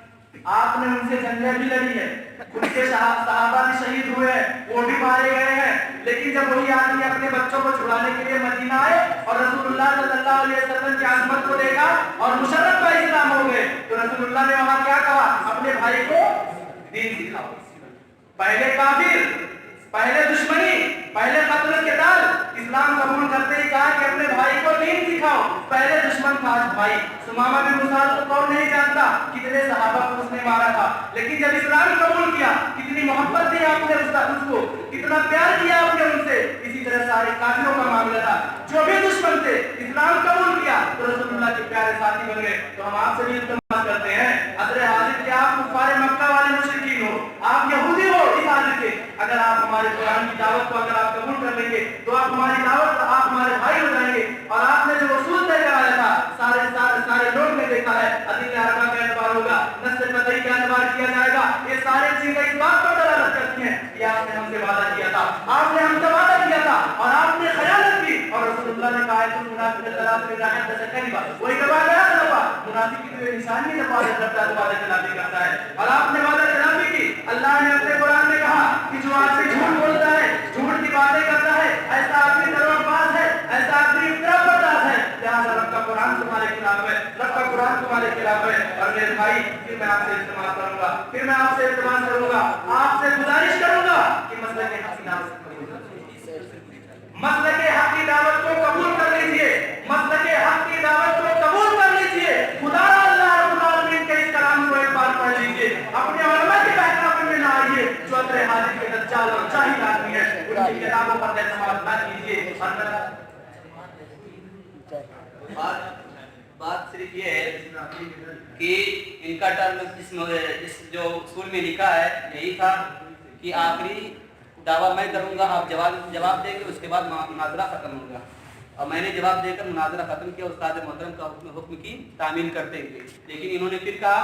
آپ نے ان سے جنگیں بھی لڑی ہے، ان کے صحابہ بھی شہید ہوئے ہیں، وہ بھی مارے گئے ہیں. لیکن جب وہی آدمی اپنے بچوں کو چھڑانے کے لیے مدینہ آئے اور رسول اللہ صلی اللہ علیہ وسلم کی عظمت کو دیکھا اور مشرف کا اسلام ہو گئے، تو رسول اللہ نے وہاں کیا کہا؟ اپنے بھائی کو دین سکھاؤ. پہلے کافر، پہلے دشمنی، پہلے قتل قتال، اسلام قبول کرتے ہی کہا کہ اپنے بھائی کو دین سکھاؤ. پہلے دشمن تھا، آج بھائی. سمامہ بن مسعود کو کون نہیں جانتا کتنے صحابہ کو اس نے مارا تھا، لیکن جب اسلام قبول کیا کتنی محبت دی آپ نے اس کو، کتنا پیار کیا آپ نے ان سے. اسی طرح سارے کافروں کا معاملہ تھا، جو بھی دشمن تھے اسلام قبول کیا تو رسول اللہ کے پیارے ساتھی بن گئے. تو ہم آپ سے بھی التماس کرتے ہیں عصر حاضر کے آپ کفار مکہ والے مشرکین ہو، آپ یہودی ہو اس حاضر کے، اگر آپ ہمارے قرآن کی دعوت کو اگر آپ قبول کر لیں گے تو آپ ہماری دعوت، آپ ہمارے بھائی ہو جائیں گے. اور آپ نے جو اصول طے کرایا تھا سارے لوگ نے دیکھا ہے، ادلہ اربع کا اعتبار ہوگا، نص قطعی کا اعتبار کیا جائے گا. یہ سارے چیزیں اس بات پر دلالت کرتی ہیں کہ آپ نے ہم سے وعدہ کیا تھا، آپ نے ہم سے وعدہ کیا تھا اور آپ نے خیانت کی. اور رسول اللہ نے کہا ہے تم منافق ثلاث میں جاہد سے قریبا، وہی کہا گیا تھا منافق کی تو انسان ہی وعدہ کرتا ہے، وعدہ خلافی کرتا ہے. اور آپ نے وعدہ خلافی کی. اللہ نے اپنے قرآن میں کہا کہ جو آدمی جھوٹ بولتا ہے، جھوٹ کی باتیں کرتا ہے، ایسا آدمی دروغ باز ہے، ایسا آدمی افترا پرداز ہے. لہٰذا رب کا قرآن تمہارے خلاف ہے، رب کا قرآن تمہارے خلاف ہے. اور میرے بھائی پھر میں آپ سے التماس کروں گا، پھر میں آپ سے التماس کروں گا، آپ سے گزارش کروں گا کہ مسلک حق کی دعوت قبول کر لیجیے، مسلک حق کی دعوت کو قبول کر لیجیے، مسلک حق کی دعوت کو قبول کر لیجیے. خدا اللہ رب العالمین کے اس کلام کو ایک بار پڑھ لیجیے. اپنے علماء کے بہکاوے میں نہ آئیے جو اپنے حاضر کے دجال اور جاہل آدمی ہے، ان کی کتابوں پر اعتماد نہ کیجیے. بات صرف یہ ہے کہ ان کا ٹرم اس جو اصول میں لکھا ہے یہی تھا کہ آخری دعویٰ میں کروں گا، آپ جواب دیں گے، اس کے بعد مناظرہ ختم ہوگا. اور میں نے جواب دے کر مناظرہ ختم کیا، استاد محترم کا حکم کی تعمیل کرتے ہوئے. لیکن انہوں نے پھر کہا،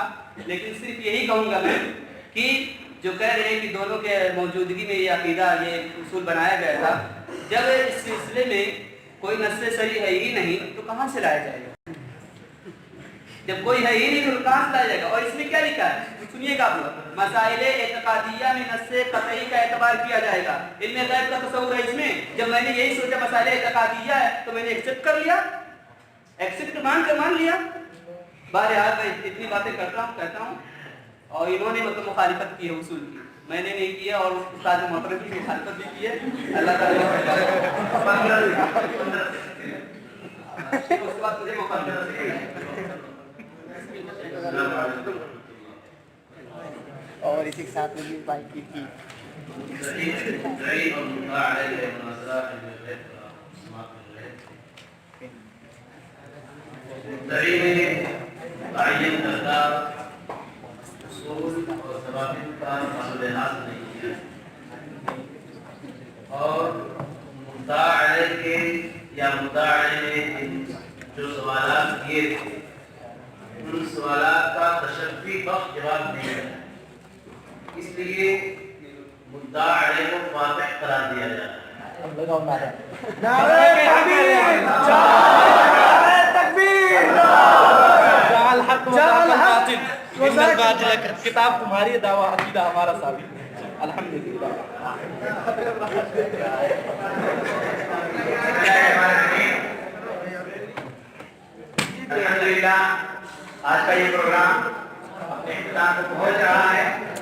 لیکن صرف یہی کہوں گا میں کہ جو کہہ رہے ہیں کہ دونوں کے موجودگی میں یہ عقیدہ، یہ اصول بنایا گیا تھا، جب اس سلسلے میں کوئی نص صریح ہے ہی نہیں تو کہاں سے لایا جائے گا؟ جب کوئی ہے ہی نہیں تو کہاں سے لایا جائے گا؟ اور اس میں کیا لکھا ہے سنیے گا. مسائل اعتقادیہ میں نص قطعی کا اعتبار کیا جائے گا. علم غیب کا تصور ہے اس میں. جب میں نے یہی سوچا مسائل اعتقادیہ ہے تو میں نے ایکسپٹ کر لیا، ایکسپٹ مان لیا. بہرحال میں اتنی باتیں کہتا ہوں اور انہوں نے مطلب مخالفت کی ہے اصول کی، میں نے نہیں کیا. اور استاد محترم کی مخالفت بھی کی ہے. اللہ تعالیٰ اس بات مجھے مخالفت اور اسی کے ساتھ میں بھی بائک کی تھی. اور مدعا علیہ کے یا مدعا علیہ نے جو سوالات کیے تھے ان سوالات کا تشفی بخش جواب نہیں ہے، اس لیے مدعا علیہ کو فاتح قرار دیا جاتا ہے. نعرہ تکبیر، نعرہ تکبیر، جعل حق ان الباطل. کتاب تمہاری، دعویٰ عقیدہ ہمارا ثابت ہے. الحمدللہ. الحمدللہ آج کا یہ پروگرام اپنے اختتام کو پہنچ رہا ہے.